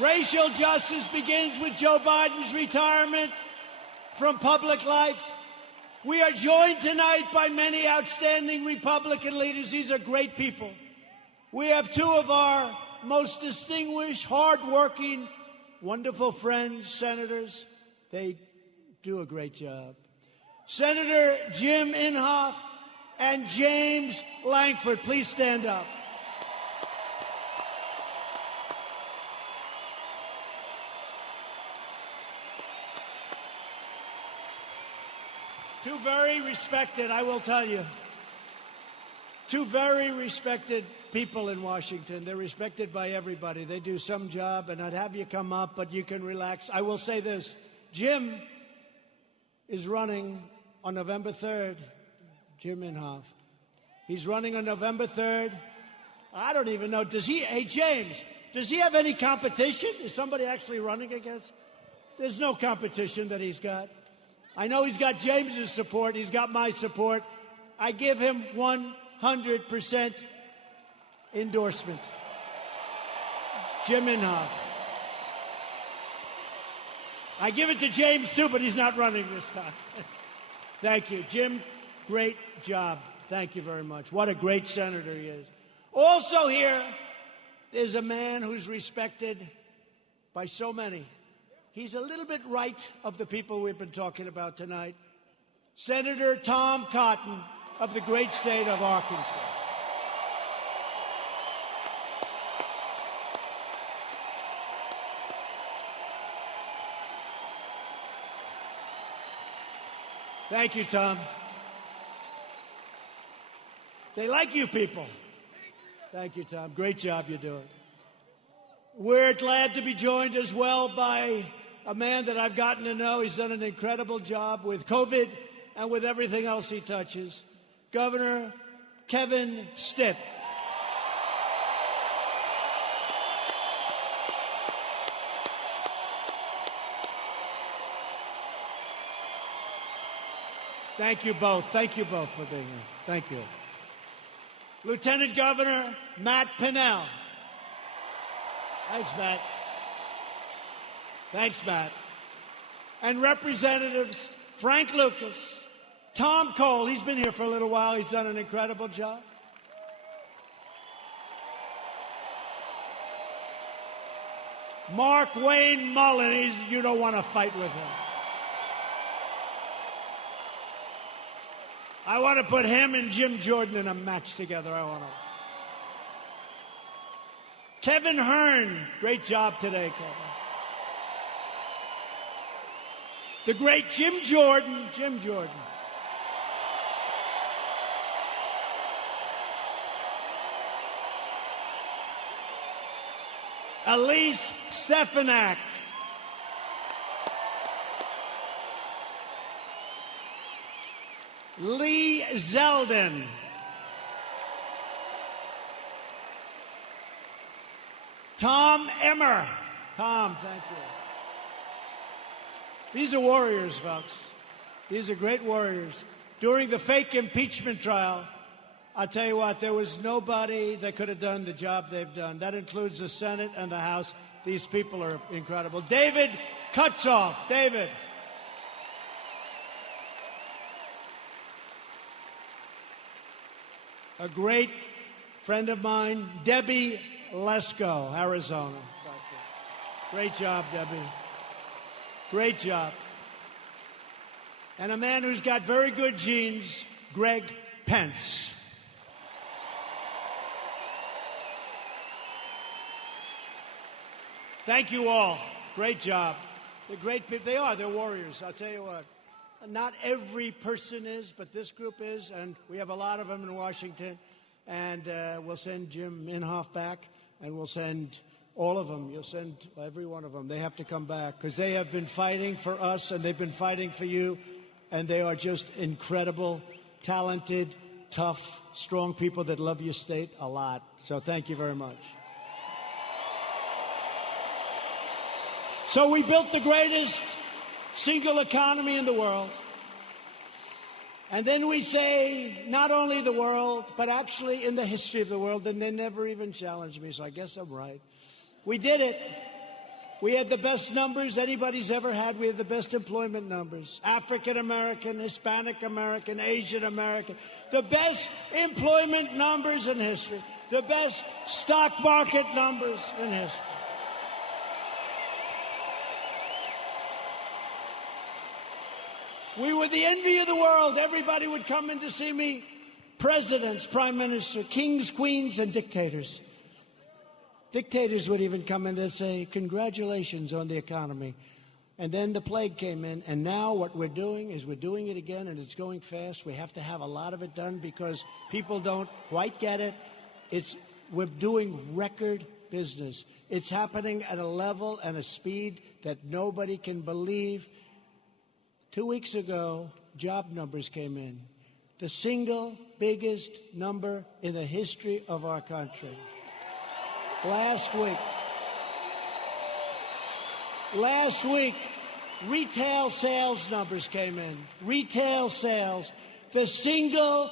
Racial justice begins with Joe Biden's retirement from public life. We are joined tonight by many outstanding Republican leaders. These are great people. We have 2 of our most distinguished, hardworking, wonderful friends, senators. They do a great job. Senator Jim Inhofe and James Lankford, please stand up. Two very respected, I will tell you, 2 very respected people in Washington. They're respected by everybody. They do some job, and I'd have you come up, but you can relax. I will say this. Jim is running on November 3rd. Jim Inhofe. He's running on November 3rd. I don't even know. Hey, James, does he have any competition? Is somebody actually running against? There's no competition that he's got. I know he's got James's support. He's got my support. I give him 100% endorsement. Jim Inhofe. I give it to James, too, but he's not running this time. Thank you. Jim, great job. Thank you very much. What a great senator he is. Also here is a man who's respected by so many. He's a little bit right of the people we've been talking about tonight. Senator Tom Cotton of the great state of Arkansas. Thank you, Tom. They like you people. Thank you, Tom. Great job you're doing. We're glad to be joined as well by a man that I've gotten to know. He's done an incredible job with COVID and with everything else he touches. Governor Kevin Stitt. Thank you both. Thank you both for being here. Thank you. Lieutenant Governor Matt Pinnell. Thanks, Matt. Thanks, Matt. And Representatives Frank Lucas, Tom Cole, he's been here for a little while. He's done an incredible job. Mark Wayne Mullen, you don't want to fight with him. I want to put him and Jim Jordan in a match together. Kevin Hearn, great job today, Kevin. The great Jim Jordan. Elise Stefanak. Lee Zeldin. Tom Emmer. Tom, thank you. These are warriors, folks. These are great warriors. During the fake impeachment trial, I'll tell you what, there was nobody that could have done the job they've done. That includes the Senate and the House. These people are incredible. David Kutzoff. David. A great friend of mine, Debbie Lesko, Arizona. Great job, Debbie. Great job. And a man who's got very good genes, Greg Pence. Thank you all. Great job. They're great people. They are. They're warriors. I'll tell you what. Not every person is, but this group is, and we have a lot of them in Washington. And we'll send Jim Inhofe back, and we'll send all of them. You'll send every one of them. They have to come back because they have been fighting for us, and they've been fighting for you, and they are just incredible, talented, tough, strong people that love your state a lot. So thank you very much. So we built the greatest single economy in the world. And then we say, not only the world, but actually in the history of the world, and they never even challenged me, so I guess I'm right. We did it. We had the best numbers anybody's ever had. We had the best employment numbers. African American, Hispanic American, Asian American. The best employment numbers in history. The best stock market numbers in history. We were the envy of the world. Everybody would come in to see me. Presidents, prime minister, kings, queens, and dictators. Dictators would even come in and say, congratulations on the economy. And then the plague came in. And now what we're doing is we're doing it again, and it's going fast. We have to have a lot of it done because people don't quite get it. We're doing record business. It's happening at a level and a speed that nobody can believe. 2 weeks ago, job numbers came in. The single biggest number in the history of our country. Last week, retail sales numbers came in. Retail sales, the single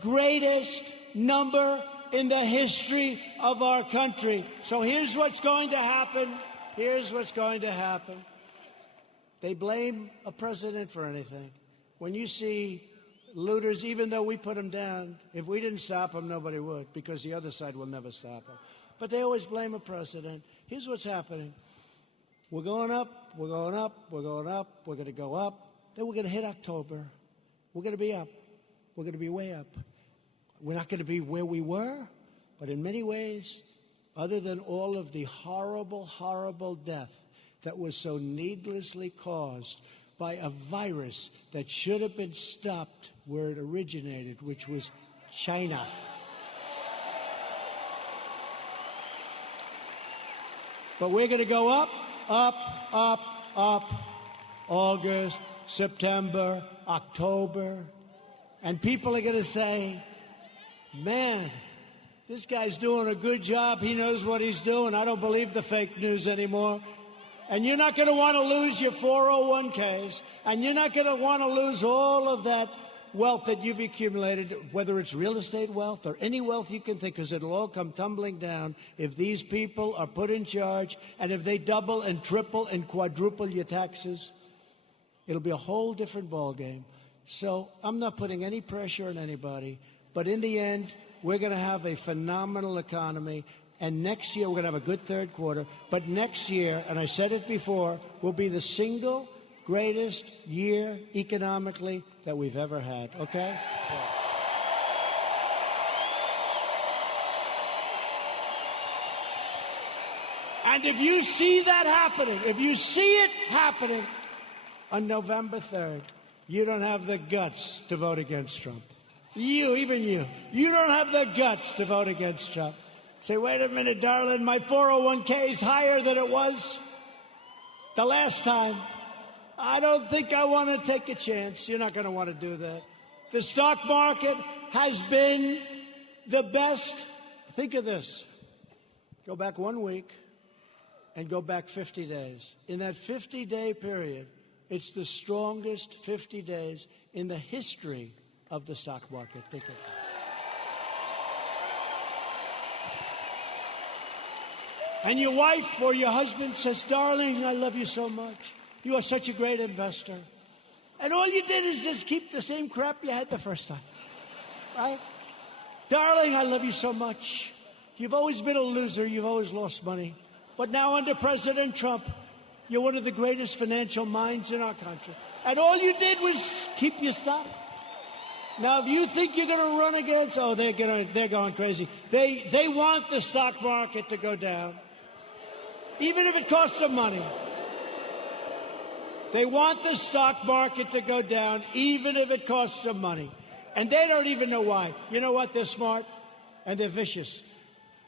greatest number in the history of our country. So here's what's going to happen. Here's what's going to happen. They blame a president for anything. When you see looters, even though we put them down, if we didn't stop them, nobody would, because the other side will never stop them. But they always blame a president. Here's what's happening. We're going up, we're going up, we're going up, we're going to go up. Then we're going to hit October. We're going to be up. We're going to be way up. We're not going to be where we were, but in many ways, other than all of the horrible, horrible death that was so needlessly caused by a virus that should have been stopped where it originated, which was China. But we're going to go up, up, up, up, August, September, October. And people are going to say, man, this guy's doing a good job. He knows what he's doing. I don't believe the fake news anymore. And you're not going to want to lose your 401ks. And you're not going to want to lose all of that wealth that you've accumulated, whether it's real estate wealth or any wealth you can think, because it'll all come tumbling down if these people are put in charge, and if they double and triple and quadruple your taxes. It'll be a whole different ballgame. So I'm not putting any pressure on anybody, but in the end, we're going to have a phenomenal economy, and next year we're going to have a good third quarter. But next year, and I said it before, will be the single greatest year economically that we've ever had, okay? And if you see that happening, if you see it happening on November 3rd, you don't have the guts to vote against Trump. Even you don't have the guts to vote against Trump. Say, wait a minute, darling, my 401k is higher than it was the last time. I don't think I want to take a chance. You're not going to want to do that. The stock market has been the best. Think of this. Go back 1 week and go back 50 days. In that 50-day period, it's the strongest 50 days in the history of the stock market. Think of it. And your wife or your husband says, darling, I love you so much. You are such a great investor. And all you did is just keep the same crap you had the first time. Right? Darling, I love you so much. You've always been a loser. You've always lost money. But now under President Trump, you're one of the greatest financial minds in our country. And all you did was keep your stock. Now, if you think you're going to run against, they're going crazy. They want the stock market to go down, even if it costs them money. They want the stock market to go down, even if it costs them money. And they don't even know why. You know what? They're smart and they're vicious,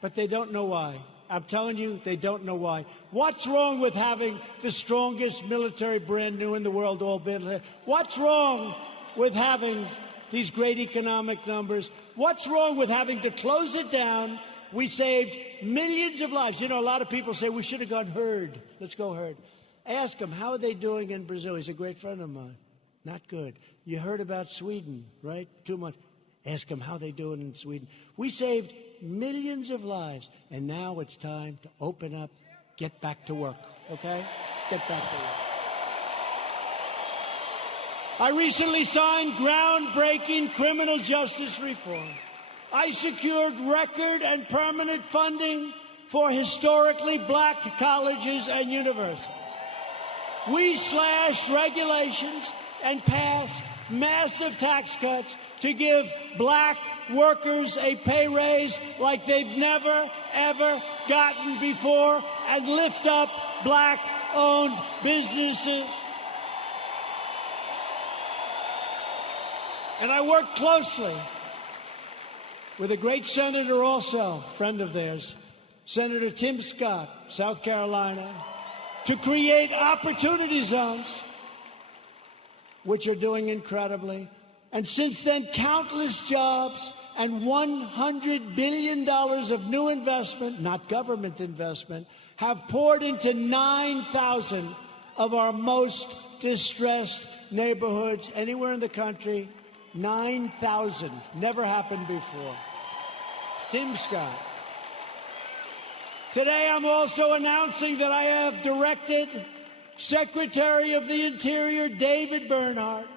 but they don't know why. I'm telling you, they don't know why. What's wrong with having the strongest military brand new in the world all built? What's wrong with having these great economic numbers? What's wrong with having to close it down? We saved millions of lives. You know, a lot of people say we should have gone herd. Let's go herd. Ask him, how are they doing in Brazil? He's a great friend of mine. Not good. You heard about Sweden, right? 2 months. Ask him how they doing in Sweden. We saved millions of lives, and now it's time to open up, get back to work, okay? Get back to work. I recently signed groundbreaking criminal justice reform. I secured record and permanent funding for historically black colleges and universities. We slashed regulations and passed massive tax cuts to give black workers a pay raise like they've never, ever gotten before, and lift up black-owned businesses. And I worked closely with a great senator also, friend of theirs, Senator Tim Scott, South Carolina, to create opportunity zones, which are doing incredibly. And since then, countless jobs and $100 billion of new investment, not government investment, have poured into 9,000 of our most distressed neighborhoods anywhere in the country. 9,000. Never happened before. Tim Scott. Today, I'm also announcing that I have directed Secretary of the Interior David Bernhardt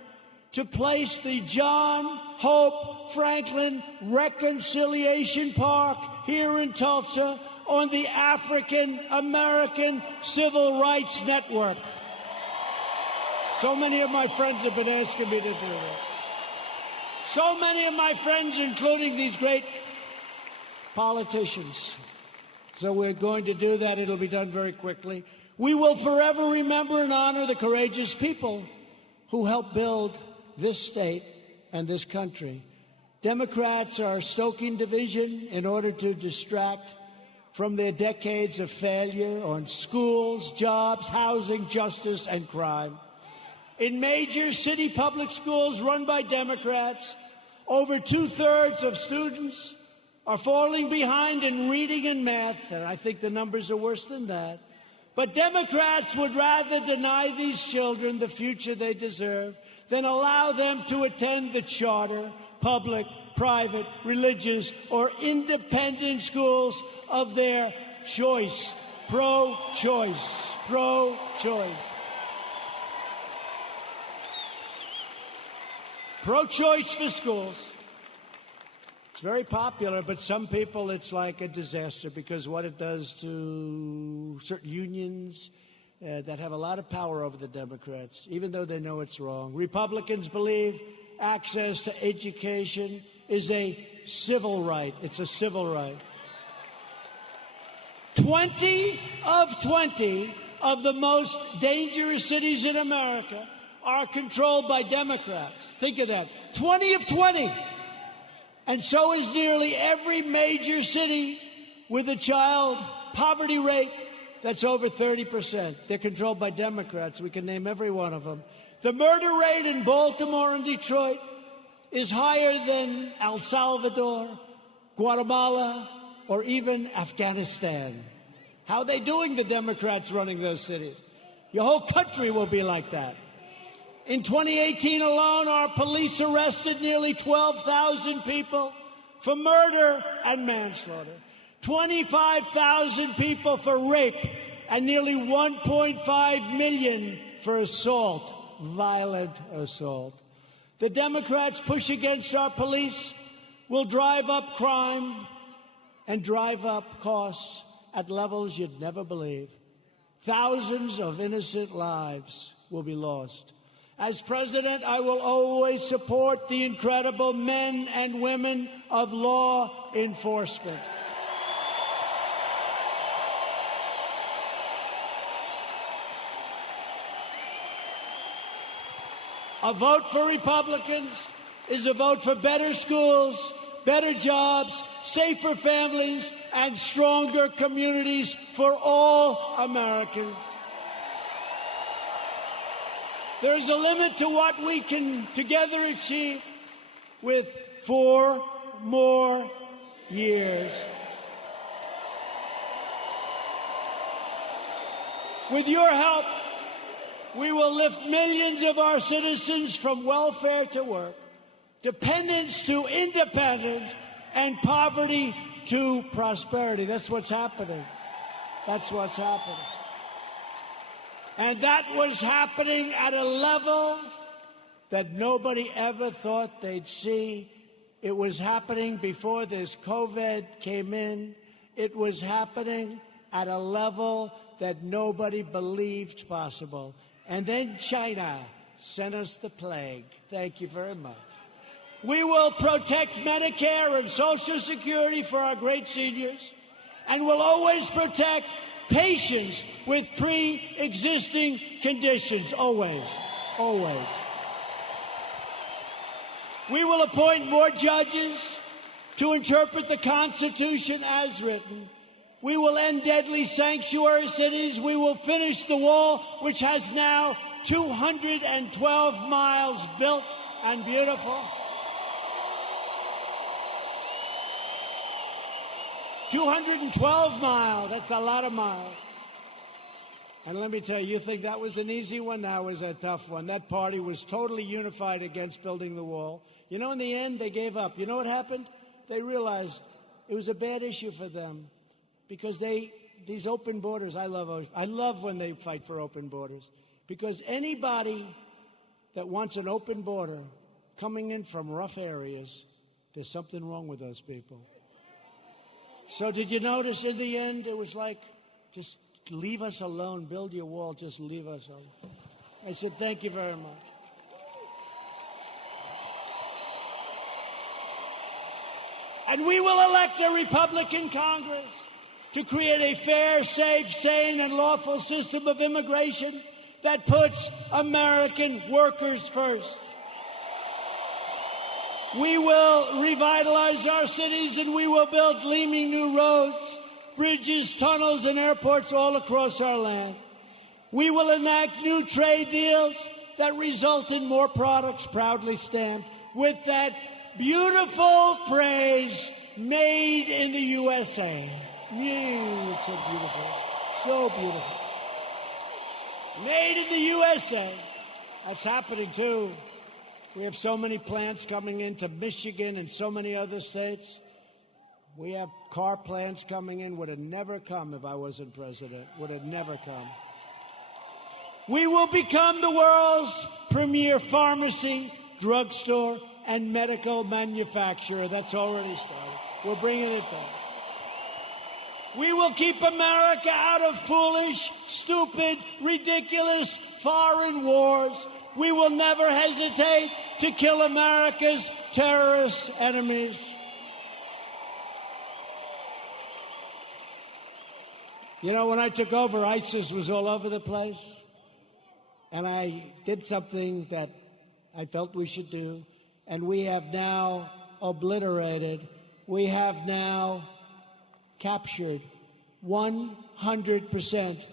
to place the John Hope Franklin Reconciliation Park here in Tulsa on the African American Civil Rights Network. So many of my friends have been asking me to do that. So many of my friends, including these great politicians. So we're going to do that. It'll be done very quickly. We will forever remember and honor the courageous people who helped build this state and this country. Democrats are stoking division in order to distract from their decades of failure on schools, jobs, housing, justice, and crime. In major city public schools run by Democrats, over 2/3 of students are falling behind in reading and math, and I think the numbers are worse than that. But Democrats would rather deny these children the future they deserve than allow them to attend the charter, public, private, religious, or independent schools of their choice. Pro-choice. Pro-choice. Pro-choice for schools. It's very popular, but some people it's like a disaster because what it does to certain unions that have a lot of power over the Democrats, even though they know it's wrong. Republicans believe access to education is a civil right. It's a civil right. 20 of the most dangerous cities in America are controlled by Democrats. Think of that. 20 of 20. And so is nearly every major city with a child poverty rate that's over 30%. They're controlled by Democrats. We can name every one of them. The murder rate in Baltimore and Detroit is higher than El Salvador, Guatemala, or even Afghanistan. How are they doing, the Democrats running those cities? Your whole country will be like that. In 2018 alone, our police arrested nearly 12,000 people for murder and manslaughter, 25,000 people for rape, and nearly 1.5 million for assault, violent assault. The Democrats' push against our police will drive up crime and drive up costs at levels you'd never believe. Thousands of innocent lives will be lost. As president, I will always support the incredible men and women of law enforcement. A vote for Republicans is a vote for better schools, better jobs, safer families, and stronger communities for all Americans. There is a limit to what we can together achieve with 4 more years. With your help, we will lift millions of our citizens from welfare to work, dependence to independence, and poverty to prosperity. That's what's happening. That's what's happening. And that was happening at a level that nobody ever thought they'd see. It was happening before this COVID came in. It was happening at a level that nobody believed possible. And then China sent us the plague. Thank you very much. We will protect Medicare and Social Security for our great seniors, and will always protect patients with pre-existing conditions. Always. Always. We will appoint more judges to interpret the Constitution as written. We will end deadly sanctuary cities. We will finish the wall, which has now 212 miles built and beautiful. 212 miles. That's a lot of miles. And let me tell you, you think that was an easy one? That was a tough one. That party was totally unified against building the wall. You know, in the end, they gave up. You know what happened? They realized it was a bad issue for them because these open borders, I love when they fight for open borders, because anybody that wants an open border coming in from rough areas, there's something wrong with those people. So did you notice in the end, it was like, just leave us alone, build your wall, just leave us alone. I said, thank you very much. And we will elect a Republican Congress to create a fair, safe, sane, and lawful system of immigration that puts American workers first. We will revitalize our cities, and we will build gleaming new roads, bridges, tunnels, and airports all across our land. We will enact new trade deals that result in more products proudly stamped with that beautiful phrase, made in the USA. It's so beautiful. So beautiful. Made in the USA. That's happening, too. We have so many plants coming into Michigan and so many other states. We have car plants coming in. Would have never come if I wasn't president. Would have never come. We will become the world's premier pharmacy, drugstore, and medical manufacturer. That's already started. We're bringing it back. We will keep America out of foolish, stupid, ridiculous foreign wars. We will never hesitate to kill America's terrorist enemies. You know, when I took over, ISIS was all over the place. And I did something that I felt we should do. And we have now obliterated, we have now captured 100%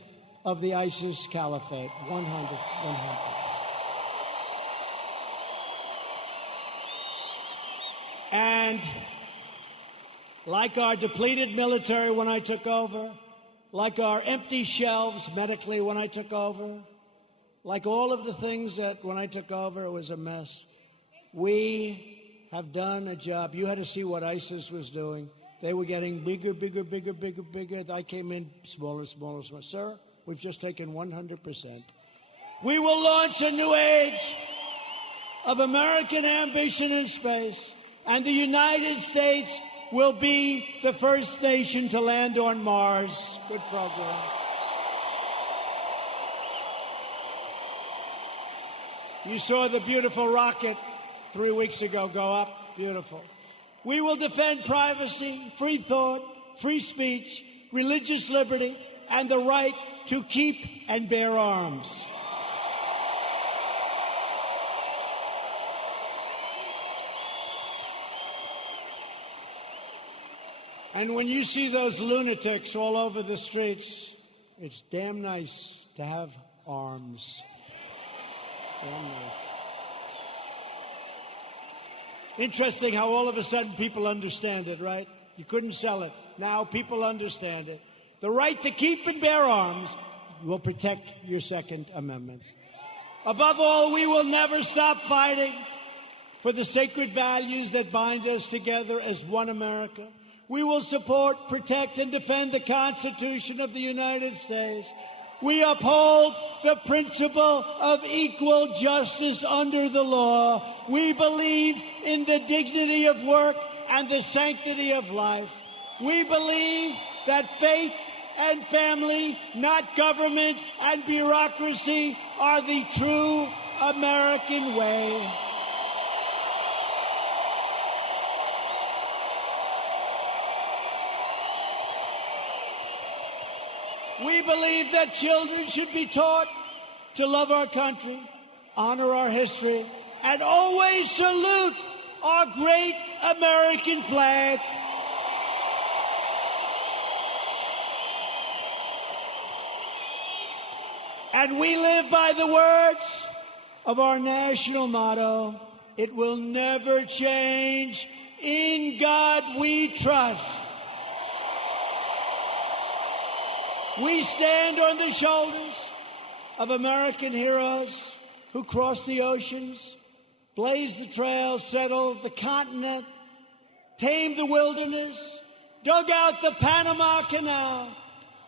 of the ISIS caliphate. 100. And like our depleted military when I took over, like our empty shelves medically when I took over, like all of the things that when I took over it was a mess, we have done a job. You had to see what ISIS was doing. They were getting bigger. I came in smaller. Sir, we've just taken 100%. We will launch a new age of American ambition in space, and the United States will be the first nation to land on Mars. Good program. You saw the beautiful rocket 3 weeks ago go up. Beautiful. We will defend privacy, free thought, free speech, religious liberty, and the right to keep and bear arms. And when you see those lunatics all over the streets, it's damn nice to have arms. Damn nice. Interesting how all of a sudden people understand it, right? You couldn't sell it. Now people understand it. The right to keep and bear arms will protect your Second Amendment. Above all, we will never stop fighting for the sacred values that bind us together as one America. We will support, protect, and defend the Constitution of the United States. We uphold the principle of equal justice under the law. We believe in the dignity of work and the sanctity of life. We believe that faith and family, not government and bureaucracy, are the true American way. We believe that children should be taught to love our country, honor our history, and always salute our great American flag. And we live by the words of our national motto, it will never change. In God we trust. We stand on the shoulders of American heroes who crossed the oceans, blazed the trails, settled the continent, tamed the wilderness, dug out the Panama Canal,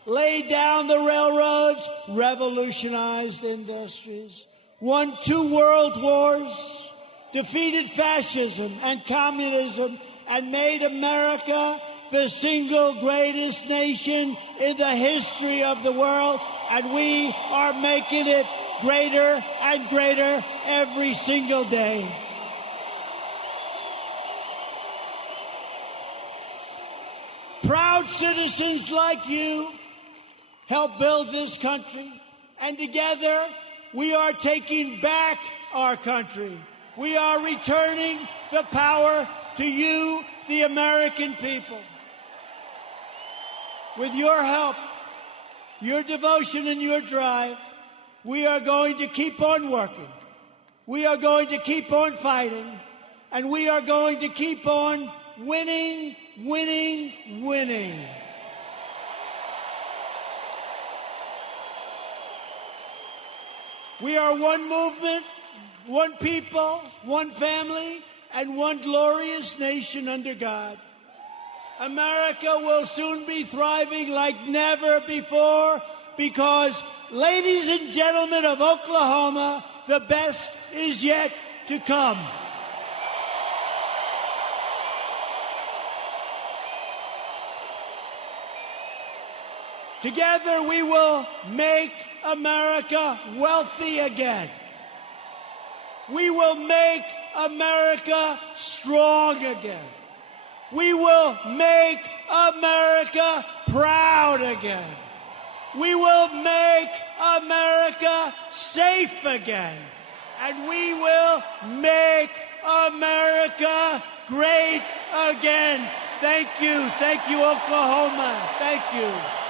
laid down the railroads, revolutionized industries, won 2 world wars, defeated fascism and communism, and made America the single greatest nation in the history of the world, and we are making it greater and greater every single day. Proud citizens like you help build this country, and together we are taking back our country. We are returning the power to you, the American people. With your help, your devotion, and your drive, we are going to keep on working. We are going to keep on fighting. And we are going to keep on winning, winning, winning. We are one movement, one people, one family, and one glorious nation under God. America will soon be thriving like never before because, ladies and gentlemen of Oklahoma, the best is yet to come. Together we will make America wealthy again. We will make America strong again. We will make America proud again. We will make America safe again. And we will make America great again. Thank you. Thank you, Oklahoma. Thank you.